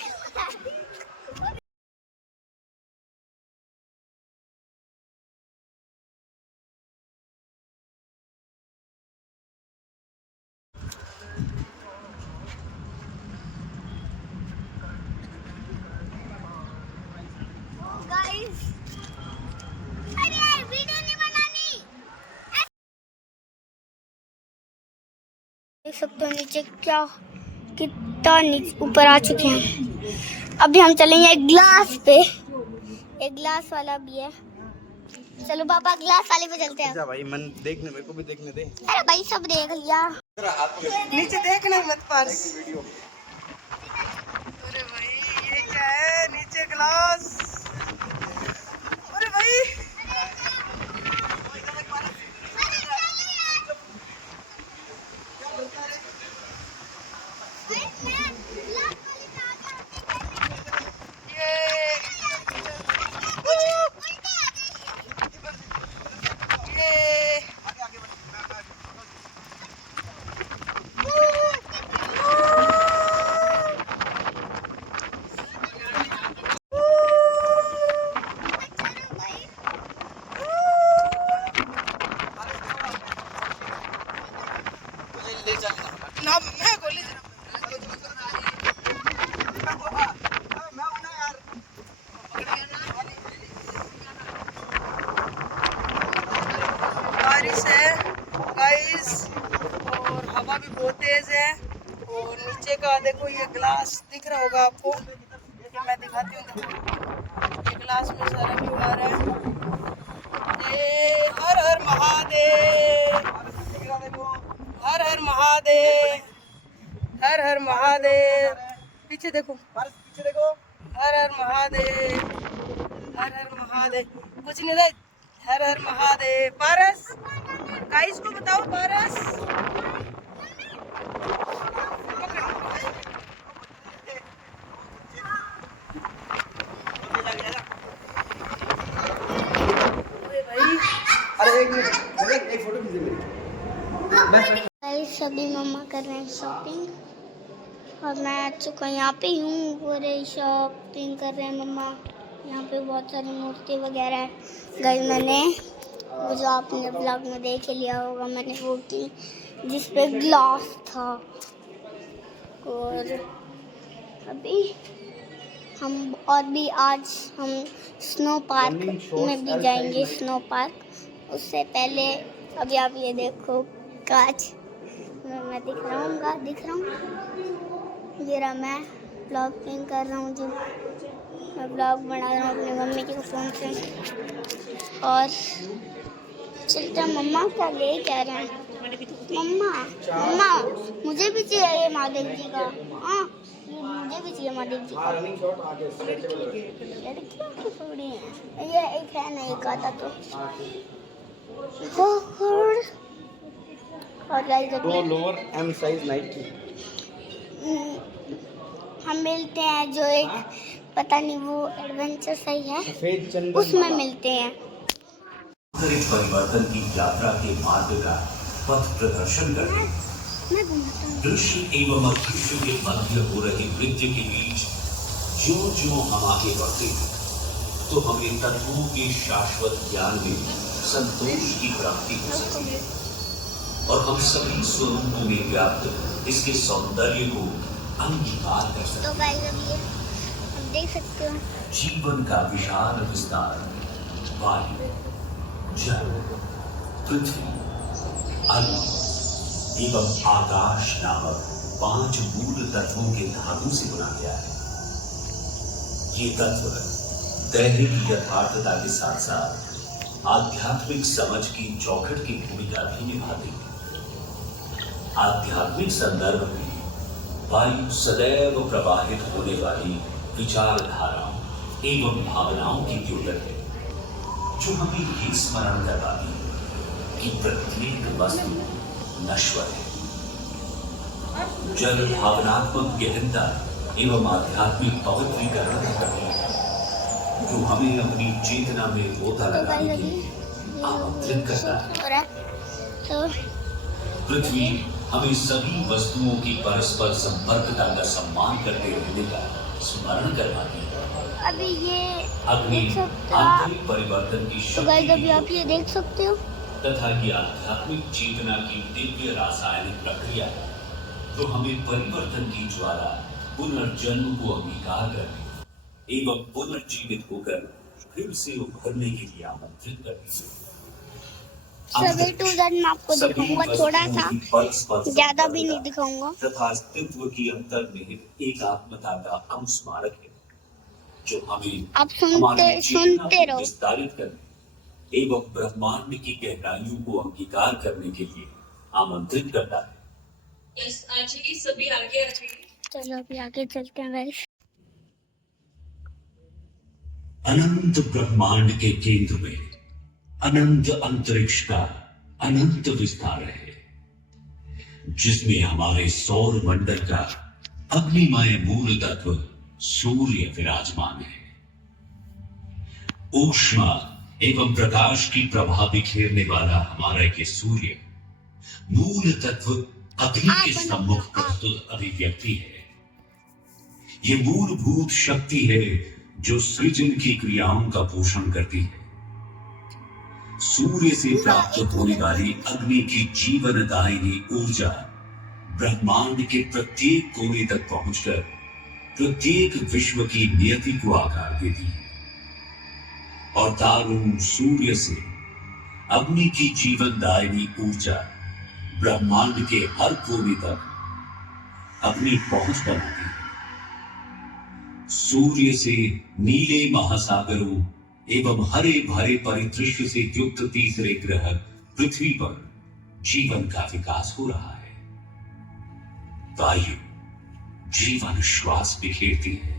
देख सकते हो नीचे क्या कितना ऊपर आ चुके हैं। अभी हम चलेंगे एक ग्लास पे, एक ग्लास वाला भी है। चलो पापा ग्लास वाले पे चलते हैं। भाई मन देखने, मेरे को भी देखने दे। अरे भाई सब देख लिया। नीचे देखना मत पार्स। अरे भाई ये क्या है? नीचे ग्लास। अरे भाई ना मैं गोली बारिश है गाइस और हवा भी बहुत तेज है। और नीचे का देखो, ये ग्लास दिख रहा होगा आपको, मैं दिखाती हूँ। देखो ये ग्लास में सारा व्यू आ रहा है। ये हर हर महादेव, हर हर महादेव, हर हर महादेव। पीछे देखो, पीछे देखो, हर हर महादेव। हर हर महादेव। कुछ नहीं था, हर हर महादेव। पारस गाइस को बताओ, पारस अरे एक मिनट, एक फोटो खींच मेरी। गाइस अभी मम्मा कर रहे हैं शॉपिंग और मैं आ चुका यहाँ पे हूँ। पूरे शॉपिंग कर रहे हैं मम्मा। यहाँ पे बहुत सारी मूर्ति वगैरह है। गाइस मैंने वो जो आपने ब्लॉग में देख लिया होगा, मैंने वो की जिस पे ग्लास था। और अभी हम और भी आज हम स्नो पार्क में भी जाएंगे, स्नो पार्क। उससे पहले अभी आप ये देखो कांच मैं दिख रहा हूँ, ये रहा। मैं ब्लॉगिंग कर रहा हूँ, जो मैं ब्लॉग बना रहा हूँ अपनी मम्मी के फ़ोन से। और चलते मम्मा क्या ले क्या रहे हैं। मम्मा मुझे भी चाहिए महादेव जी का। हाँ मुझे भी चाहिए महादेव जी का। लड़कियों की थोड़ी है ये, एक है ना, एक आता तो। और दो लोअर एम साइज नाइकी। हम मिलते हैं जो एक पता नहीं वो एडवेंचर सही है, सफेद चंदन उसमें मिलते हैं। परिवर्तन की यात्रा के मार्ग का पथ प्रदर्शन करते दृश्य एवं अदृश्य के मध्य हो रही नृत्य के बीच जो हम आगे बढ़ते हैं तो हमें तत्वों के शाश्वत ज्ञान में संतोष की प्राप्ति हो सकती है और हम सभी स्वरूपों में व्याप्त इसके सौंदर्य को अंगीकार कर सकते तो गाइस अभी आप देख सकते हो जीवन का विशाल विस्तार वायु, जल, पृथ्वी, अग्नि एवं आकाश नामक 5 मूल तत्वों के धातु से बना गया है। ये तत्व दैहिक यथार्थता के साथ साथ आध्यात्मिक समझ की चौखट की भूमिका भी निभाते हैं। आध्यात्मिक संदर्भ में वायु सदैव प्रवाहित होने वाली विचारधाराओं एवं भावनाओं की द्योतक है, जो हमें ये स्मरण करवाती है कि प्रत्येक वस्तु नश्वर है। जल भावनात्मक गहनता एवं आध्यात्मिक पवित्रीकरण करती है, जो हमें अपनी चेतना में गोता लगाने के लिए आमंत्रित करता है। पृथ्वी हमें सभी वस्तुओं की परस्पर संपर्कता का सम्मान करते रहने का स्मरण करवाती है। अभी ये अग्नि देख सकते हो आंतरिक परिवर्तन की तो शक्ति गाइस अभी आप ये देख सकते हो तथा ये आध्यात्मिक चेतना की दिव्य रासायनिक प्रक्रिया है, जो हमें परिवर्तन की ज्वाला पुनर्जन्म को अंगीकार करने एवं पुनर्जीवित होकर फिर से उभरने के लिए आमंत्रित करती है। सभी टूल्स मैं आपको दिखाऊंगा, थोड़ा सा, ज्यादा भी नहीं दिखाऊंगा। तथा अस्तित्व की अंतर्निहित एकात्मता का अनुस्मारक है, जो हमें आप सुनते रहो। विस्तारित करने एवं ब्रह्मांड की गहराइयों को अंगीकार करने के लिए आमंत्रित करता है। सभी आगे आ जाइए। चलो अभी आगे चलते हैं गाइस। अनंत ब्रह्मांड के केंद्र में अनंत अंतरिक्ष का अनंत विस्तार है, जिसमें हमारे सौर मंडल का अग्निमय मूल तत्व सूर्य विराजमान है। ऊष्मा एवं प्रकाश की प्रभा बिखेरने वाला हमारा ये सूर्य मूल तत्व अग्नि के सम्मुख प्रस्तुत अभिव्यक्ति है। ये मूलभूत शक्ति है जो सृजन की क्रियाओं का पोषण करती है। सूर्य से प्राप्त होने वाली अग्नि की जीवनदायिनी ऊर्जा ब्रह्मांड के प्रत्येक कोने तक पहुंचकर प्रत्येक विश्व की नियति को आकार देती है और दारुण सूर्य से अग्नि की जीवनदायिनी ऊर्जा ब्रह्मांड के हर कोने तक अपनी पहुंच बनाती है। सूर्य से नीले महासागरों एवं हरे भरे परिदृश्य से युक्त तीसरे ग्रह पृथ्वी पर जीवन का विकास हो रहा है। वायु जीवन श्वास बिखेरती है,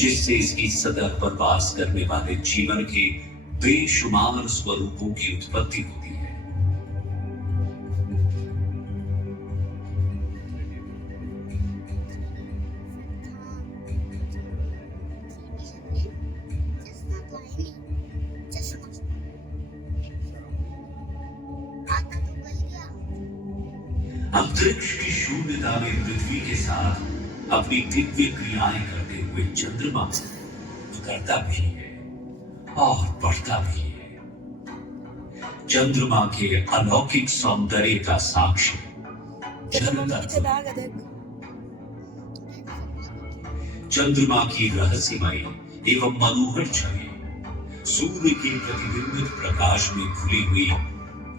जिससे इसकी सतह पर वास करने वाले जीवन के बेशुमार स्वरूपों की उत्पत्ति होती है। अंतरिक्ष की शून्यता में पृथ्वी के साथ अपनी दिव्य क्रियाएं करते हुए चंद्रमा करता भी है और बढ़ता भी है। चंद्रमा के अलौकिक सौंदर्य का साक्ष्य चंद्रमा की रहस्यमय एवं मनोहर छवि सूर्य के प्रतिबिंबित प्रकाश में खुली हुई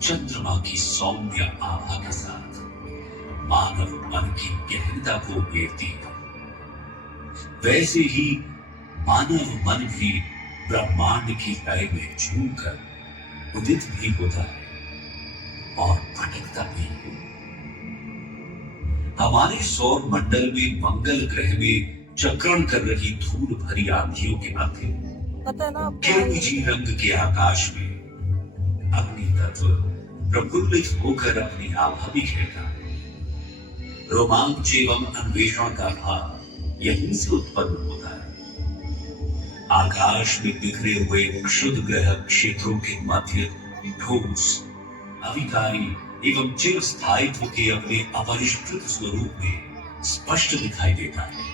चंद्रमा की सौम्य आभा के साथ मानव मन की गहनता को घेरती है। वैसे ही मानव मन भी ब्रह्मांड की लय में झूमकर उदित भी होता है और भटकता भी है। हमारे सौर मंडल में मंगल ग्रह में चक्रण कर रही धूल भरी आंधियों के मध्य किरमिजी रंग के आकाश में अग्नि तत्व प्रफुल्लित होकर अपनी आभा बिखेरता है। रोमांच एवं अन्वेषण का भाव यहीं से उत्पन्न होता है। आकाश में बिखरे हुए क्षुद्र ग्रह क्षेत्रों के मध्य ठोस, अविकारी एवं चिरस्थायित्व के अपने अपरिष्कृत स्वरूप में स्पष्ट दिखाई देता है।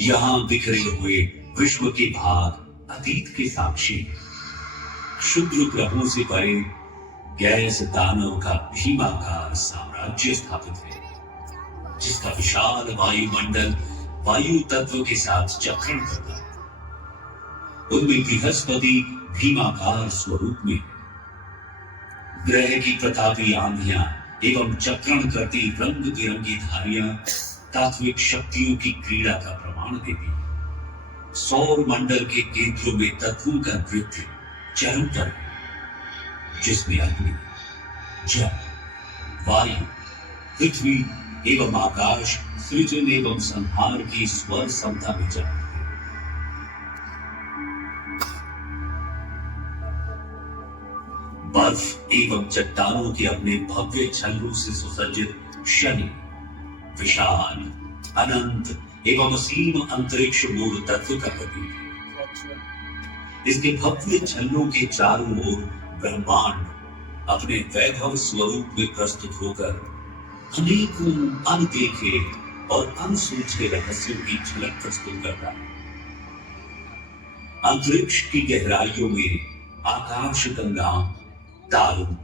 यहाँ बिखरे हुए विश्व के भाग अतीत के साक्षी हैं। क्षुद्र ग्रहों से परे गैस दानव का भीमाकार साम्राज्य स्थापित है, जिसका विशाल वायुमंडल वायु तत्व के साथ चक्रण करता है। उनमें बृहस्पति भीमाकार स्वरूप में ग्रह की प्रतापी आंधियां एवं चक्रण करती रंग बिरंगी धारियां तात्विक शक्तियों की क्रीड़ा का प्रमाण देती है। सौर मंडल के केंद्रों में तत्वों का नृत्य चरम पर है, जिसमें अग्नि, जल, वायु, पृथ्वी एवं आकाश सृजन एवं संहार की स्वर समता में चल रही है। बर्फ एवं चट्टानों के अपने भव्य छल्लों से सुसज्जित शनि विशाल, अनंत एवं असीम अंतरिक्ष मूल तत्व का प्रतीक है। इसके भव्य छल्लों के चारों ओर ब्रह्मांड अपने वैभव स्वरूप में प्रस्तुत होकर अनेकों अनदेखे और अनसूझे रहस्यों की झलक प्रस्तुत करता है। अंतरिक्ष की गहराइयों में आकाश गंगा, तारों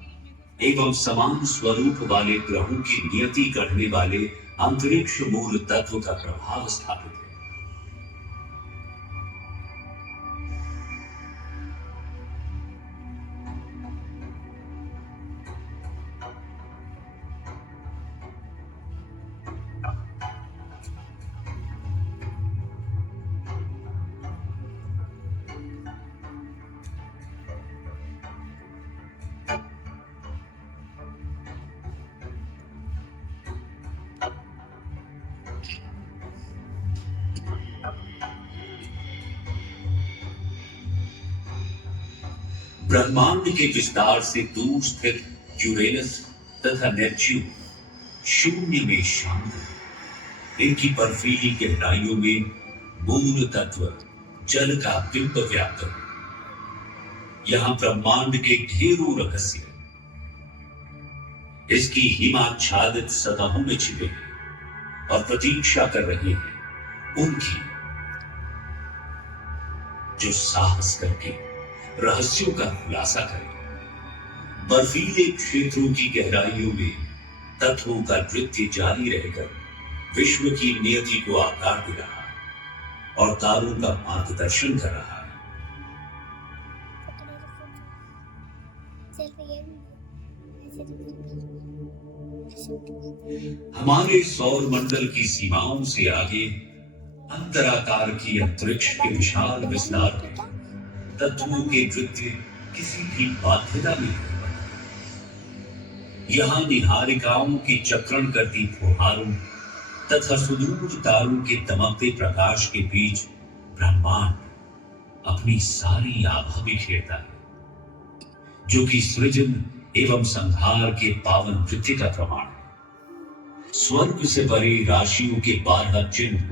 एवं समान स्वरूप वाले ग्रहों की नियति गढ़ने वाले अंतरिक्ष मूल तत्व का प्रभाव स्थापित है। ब्रह्मांड के विस्तार से दूर स्थित यूरेनस तथा नेपच्यून शून्य में शांत है। इनकी बर्फीली गहराइयों में मूल तत्व जल का बिंब व्याप्त है। यहाँ ब्रह्मांड के ढेरों रहस्य इसकी हिमाच्छादित सतहों में छिपे हैं और प्रतीक्षा कर रहे हैं उनकी, जो साहस करके रहस्यों का खुलासा करें। बर्फीले क्षेत्रों की गहराइयों में तत्वों का नृत्य जारी रहकर विश्व की नियति को आकार दे रहा है और तारों का मार्गदर्शन कर रहा है। हमारे सौर मंडल की सीमाओं से आगे अंतराकार की अंतरिक्ष के विशाल विस्तार में तत्वों के नृत्य किसी भी बाध्यता में नहीं बनते। यहाँ निहारिकाओं की चक्रण करती फुहारों तथा सुदूर तारों के दमकते प्रकाश के बीच ब्रह्मांड अपनी सारी आभा बिखेरता है, जो कि सृजन एवं संहार के पावन नृत्य का प्रमाण है। स्वर्ग से परे राशियों के 12 चिन्ह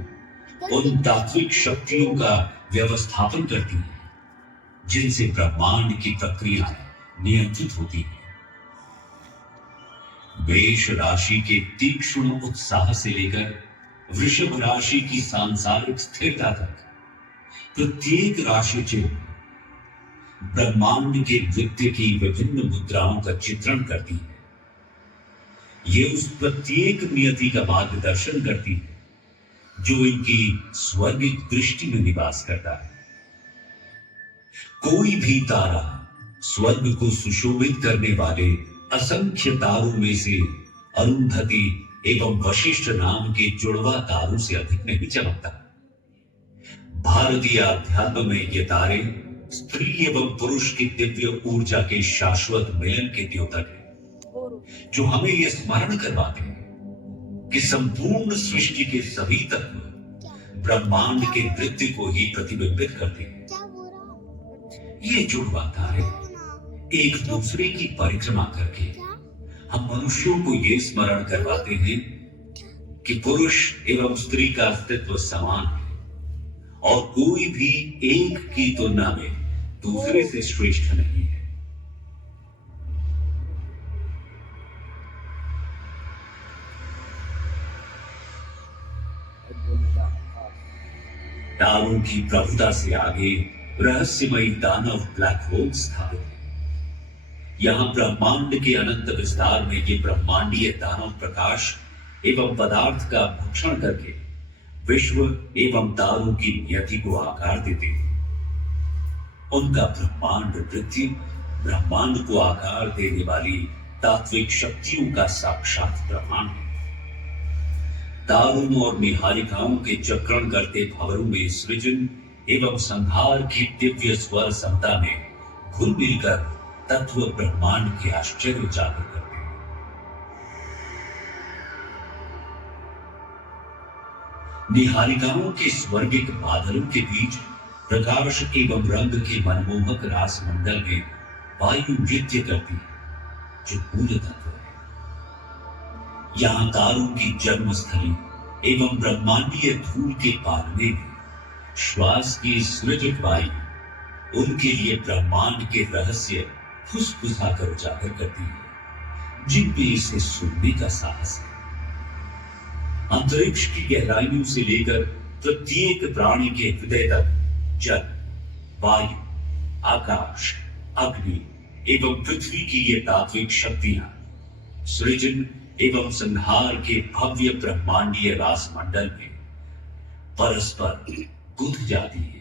उन तात्विक शक्तियों का व्यवस्थापन करती है जिनसे ब्रह्मांड की प्रक्रिया नियंत्रित होती है। मेष राशि के तीक्ष्ण उत्साह से लेकर वृषभ राशि की सांसारिक स्थिरता तक प्रत्येक राशि चिन्ह ब्रह्मांड के नृत्य की विभिन्न मुद्राओं का चित्रण करती है। ये उस प्रत्येक नियति का मार्गदर्शन करती है जो इनकी स्वर्गिक दृष्टि में निवास करता है। कोई भी तारा स्वर्ग को सुशोभित करने वाले असंख्य तारों में से अरुंधति एवं वशिष्ठ नाम के जुड़वा तारों से अधिक नहीं चमकता। भारतीय अध्यात्म में ये तारे स्त्री एवं पुरुष की दिव्य ऊर्जा के शाश्वत मिलन के द्योतक हैं, जो हमें यह स्मरण करवाते हैं कि संपूर्ण सृष्टि के सभी तत्व ब्रह्मांड के नृत्य को ही प्रतिबिंबित करते हैं। ये जुड़वा तारे एक दूसरे की परिक्रमा करके हम मनुष्यों को ये स्मरण करवाते हैं कि पुरुष एवं स्त्री का अस्तित्व समान है और कोई भी एक की तुलना में दूसरे से श्रेष्ठ नहीं है। तारों की प्रभुता से आगे रहस्यमयी दानव ब्लैक होल स्थापित है। यहां ब्रह्मांड के अनंत विस्तार में ये ब्रह्मांडीय दानव प्रकाश एवं पदार्थ का भक्षण करके विश्व एवं तारों की नियति को आकार देते हैं। उनका ब्रह्मांड नृत्य ब्रह्मांड को आकार देने वाली तात्विक शक्तियों का साक्षात प्रमाण है। तारों और निहारिकाओं के चक्रण करते भंवरों में सृजन एवं संहार की दिव्य स्वर समता में घुल मिलकर तत्व ब्रह्मांड के आश्चर्य उजागर करते हैं। निहारिकाओं के स्वर्गिक बादलों के बीच प्रकाश एवं रंग के मनमोहक रास मंडल में वायु नृत्य करती है, जो मूल तत्व है। यहां तारों की जन्मस्थली एवं ब्रह्मांडीय धूल के पालने में श्वास की सृजित वायु उनके लिए ब्रह्मांड के रहस्य फुसफुसाकर उजागर करती है, जिन पे इसे सुनने का साहस है। अंतरिक्ष की गहराइयों से लेकर प्रत्येक प्राणी के हृदय तक जल, वायु, आकाश, अग्नि एवं पृथ्वी की ये तात्विक शक्तियां सृजन एवं संहार के भव्य ब्रह्मांडीय रास मंडल में परस्पर गुंथ जाती है।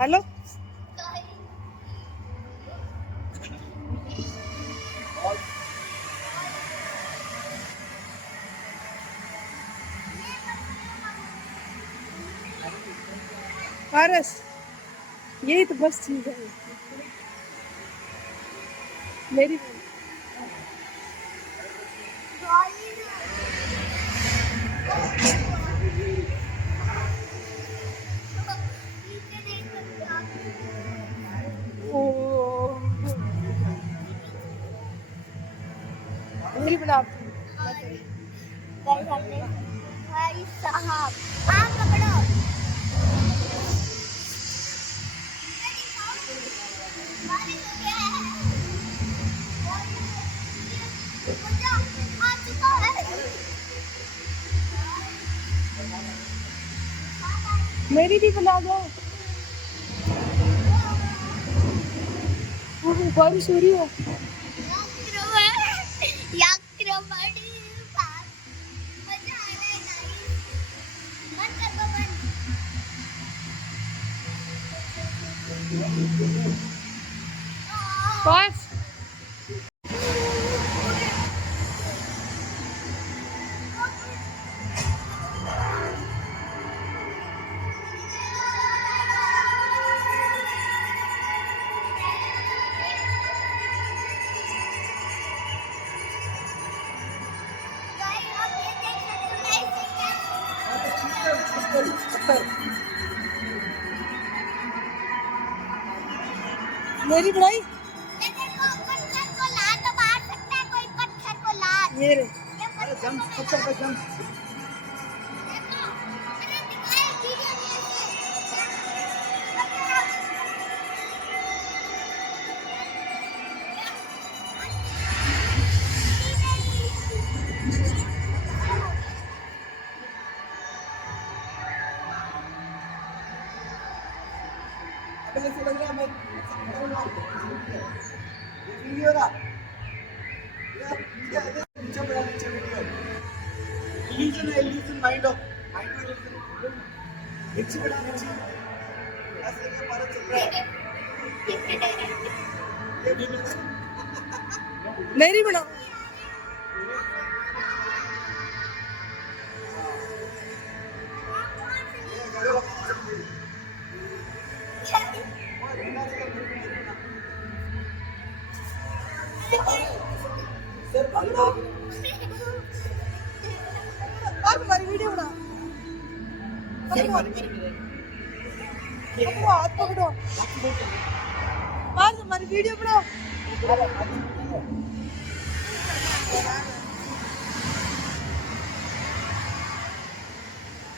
हेलो पारस, यही तो बस चीज है मेरी। भाई साहब आम पकड़ो। बारिश हो गया है। आ चुका है। मेरी भी बुला दो। बारिश हो रही है। बस मेरी बनाई देखो पत्थर को ला तो मार सकता है कोई पत्थर को ला ये रे अरे जंप पत्थर पे जंप देखो मैंने दिखाया वीडियो ऐसे लग रहा है मैं वीडियो ना नीचे बड़ा नीचे वीडियो इल्यूजन माइंड ऑफ नीचे बड़ा नीचे ऐसे लग रहा है भारत चल रहा है मेरी बनाओ हमारी वीडियो बना पकड़ो हाथ पकड़ो आज हमारी वीडियो बनाओ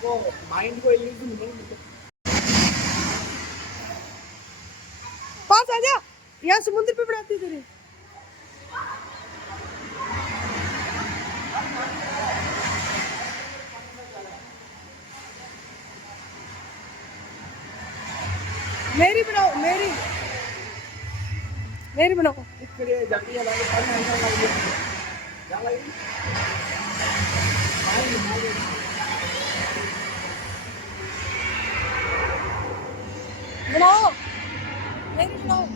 तो माइंड को पास आ जा यहाँ समुद्र पे बनाती तेरे मेरी बनाओ मेरी बनाओ बनाओ मेरी बनाओ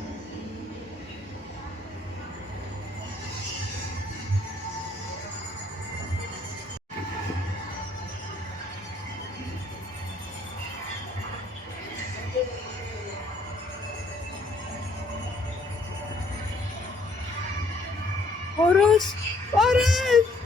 Horus! Horus!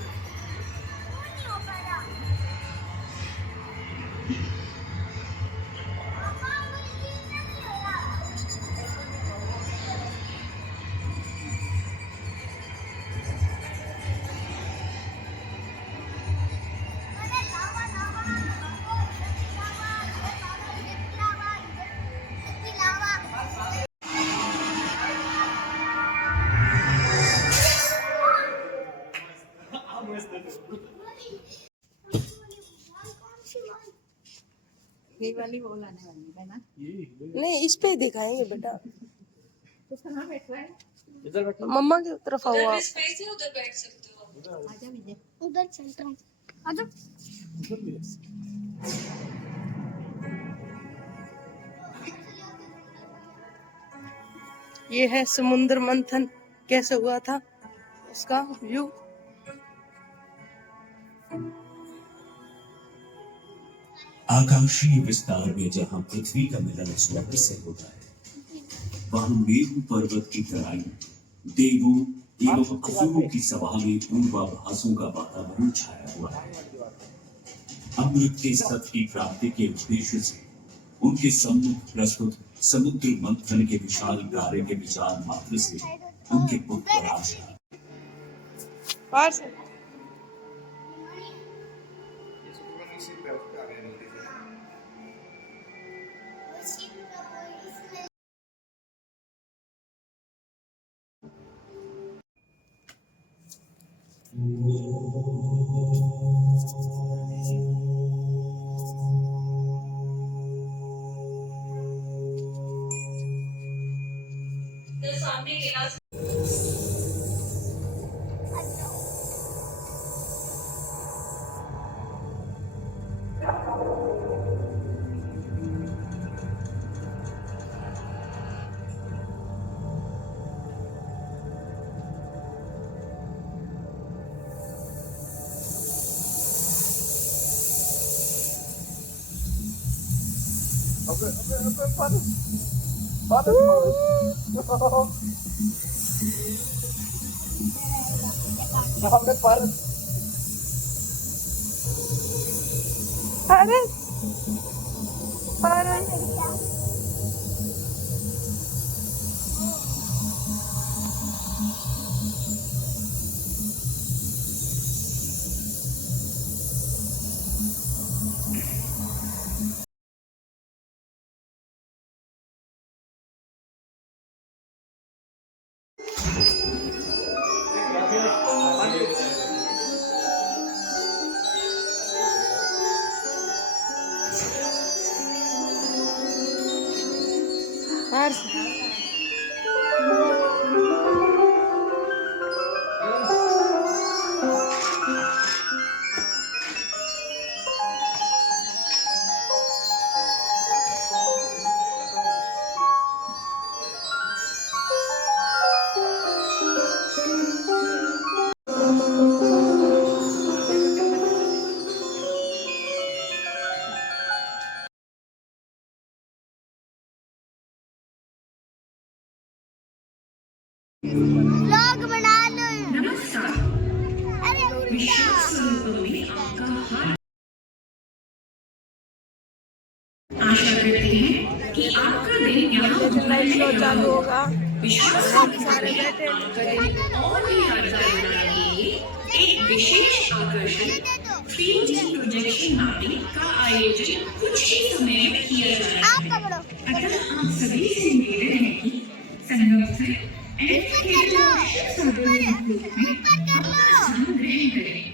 ये वाली वो लाने वाली है ना नहीं इस पे दिखाएंगे बेटा तो कहाँ बैठ रहा है मम्मा की तरफ आओ आप स्पेस है उधर बैठ सकते हो आजा विजय उधर चल रहा हूँ आजा ये है समुद्र मंथन कैसे हुआ था उसका व्यू आकाशीय विस्तार में जहां पृथ्वी का मिलन स्वर्ग से होता है वहां मेरु पर्वत की तराई देवों एवं असुरों की सभा में पूर्वाभासों का वातावरण छाया हुआ है। अमृत के सत की प्राप्ति के उद्देश्य से उनके सम्मुख प्रस्तुत समुद्र मंथन के विशाल कार्य के विचार मात्र से उनके पुत्र राज तो सामने गिलास अरे अरे हर्ष व्लॉग बना लो। अरे आशा करते हैं कि आपका दिन यहाँ चालू होगा। सारे बैठे और भी यादगार बनाने के लिए एक विशेष आकर्षण 3D प्रोजेक्शन मैपिंग का आयोजन कुछ ही समय में किया जा रहा है। अतः आप सभी से निवेदन है कि संगम से अपना स्थान ग्रहण करें।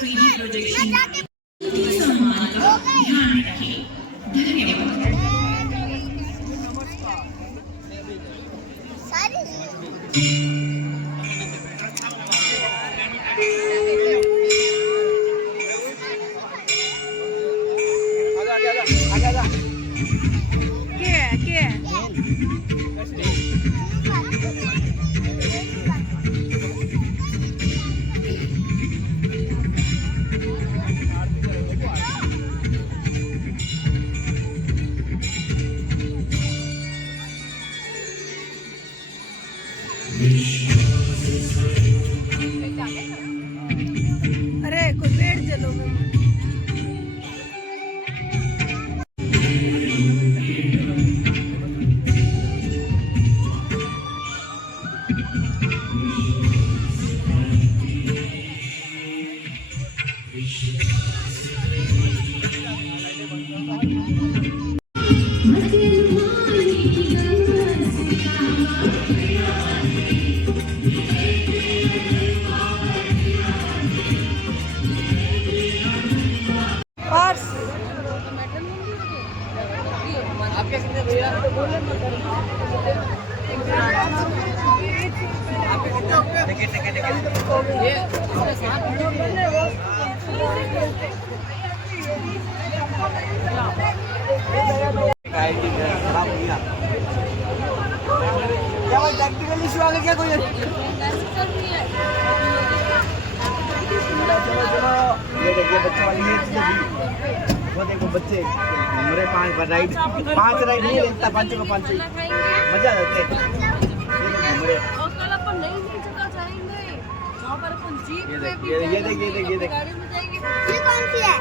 3D प्रोजेक्शन सम्मान का ध्यान रखें। धन्यवाद। अरे कोई बैठ चलो। टेक्निकल इशू आ गया क्या कोई? ये देखिए बच्चों वाली ये चीज़ वो देखो बच्चे मेरे 5 राइड नहीं लेता 5 को 5 मजा आ जाते हैं। ये देख ये कौन सी है?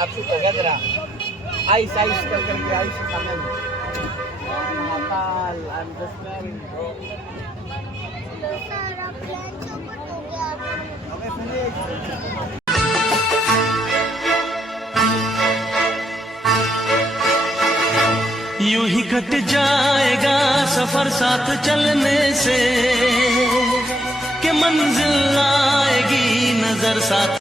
आप शुरू हो गया तेरा आइस करके आइस सामने I'm just marrying bro. Okay, finish. यूं ही कट जाएगा सफर साथ चलने से कि मंजिल आएगी नजर साथ।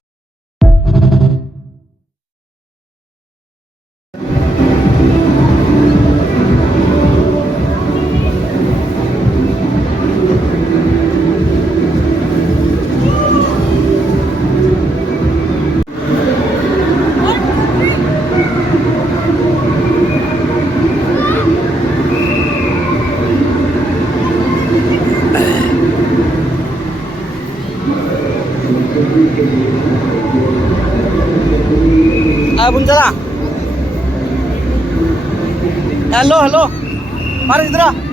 बुंजला हेलो मार इधर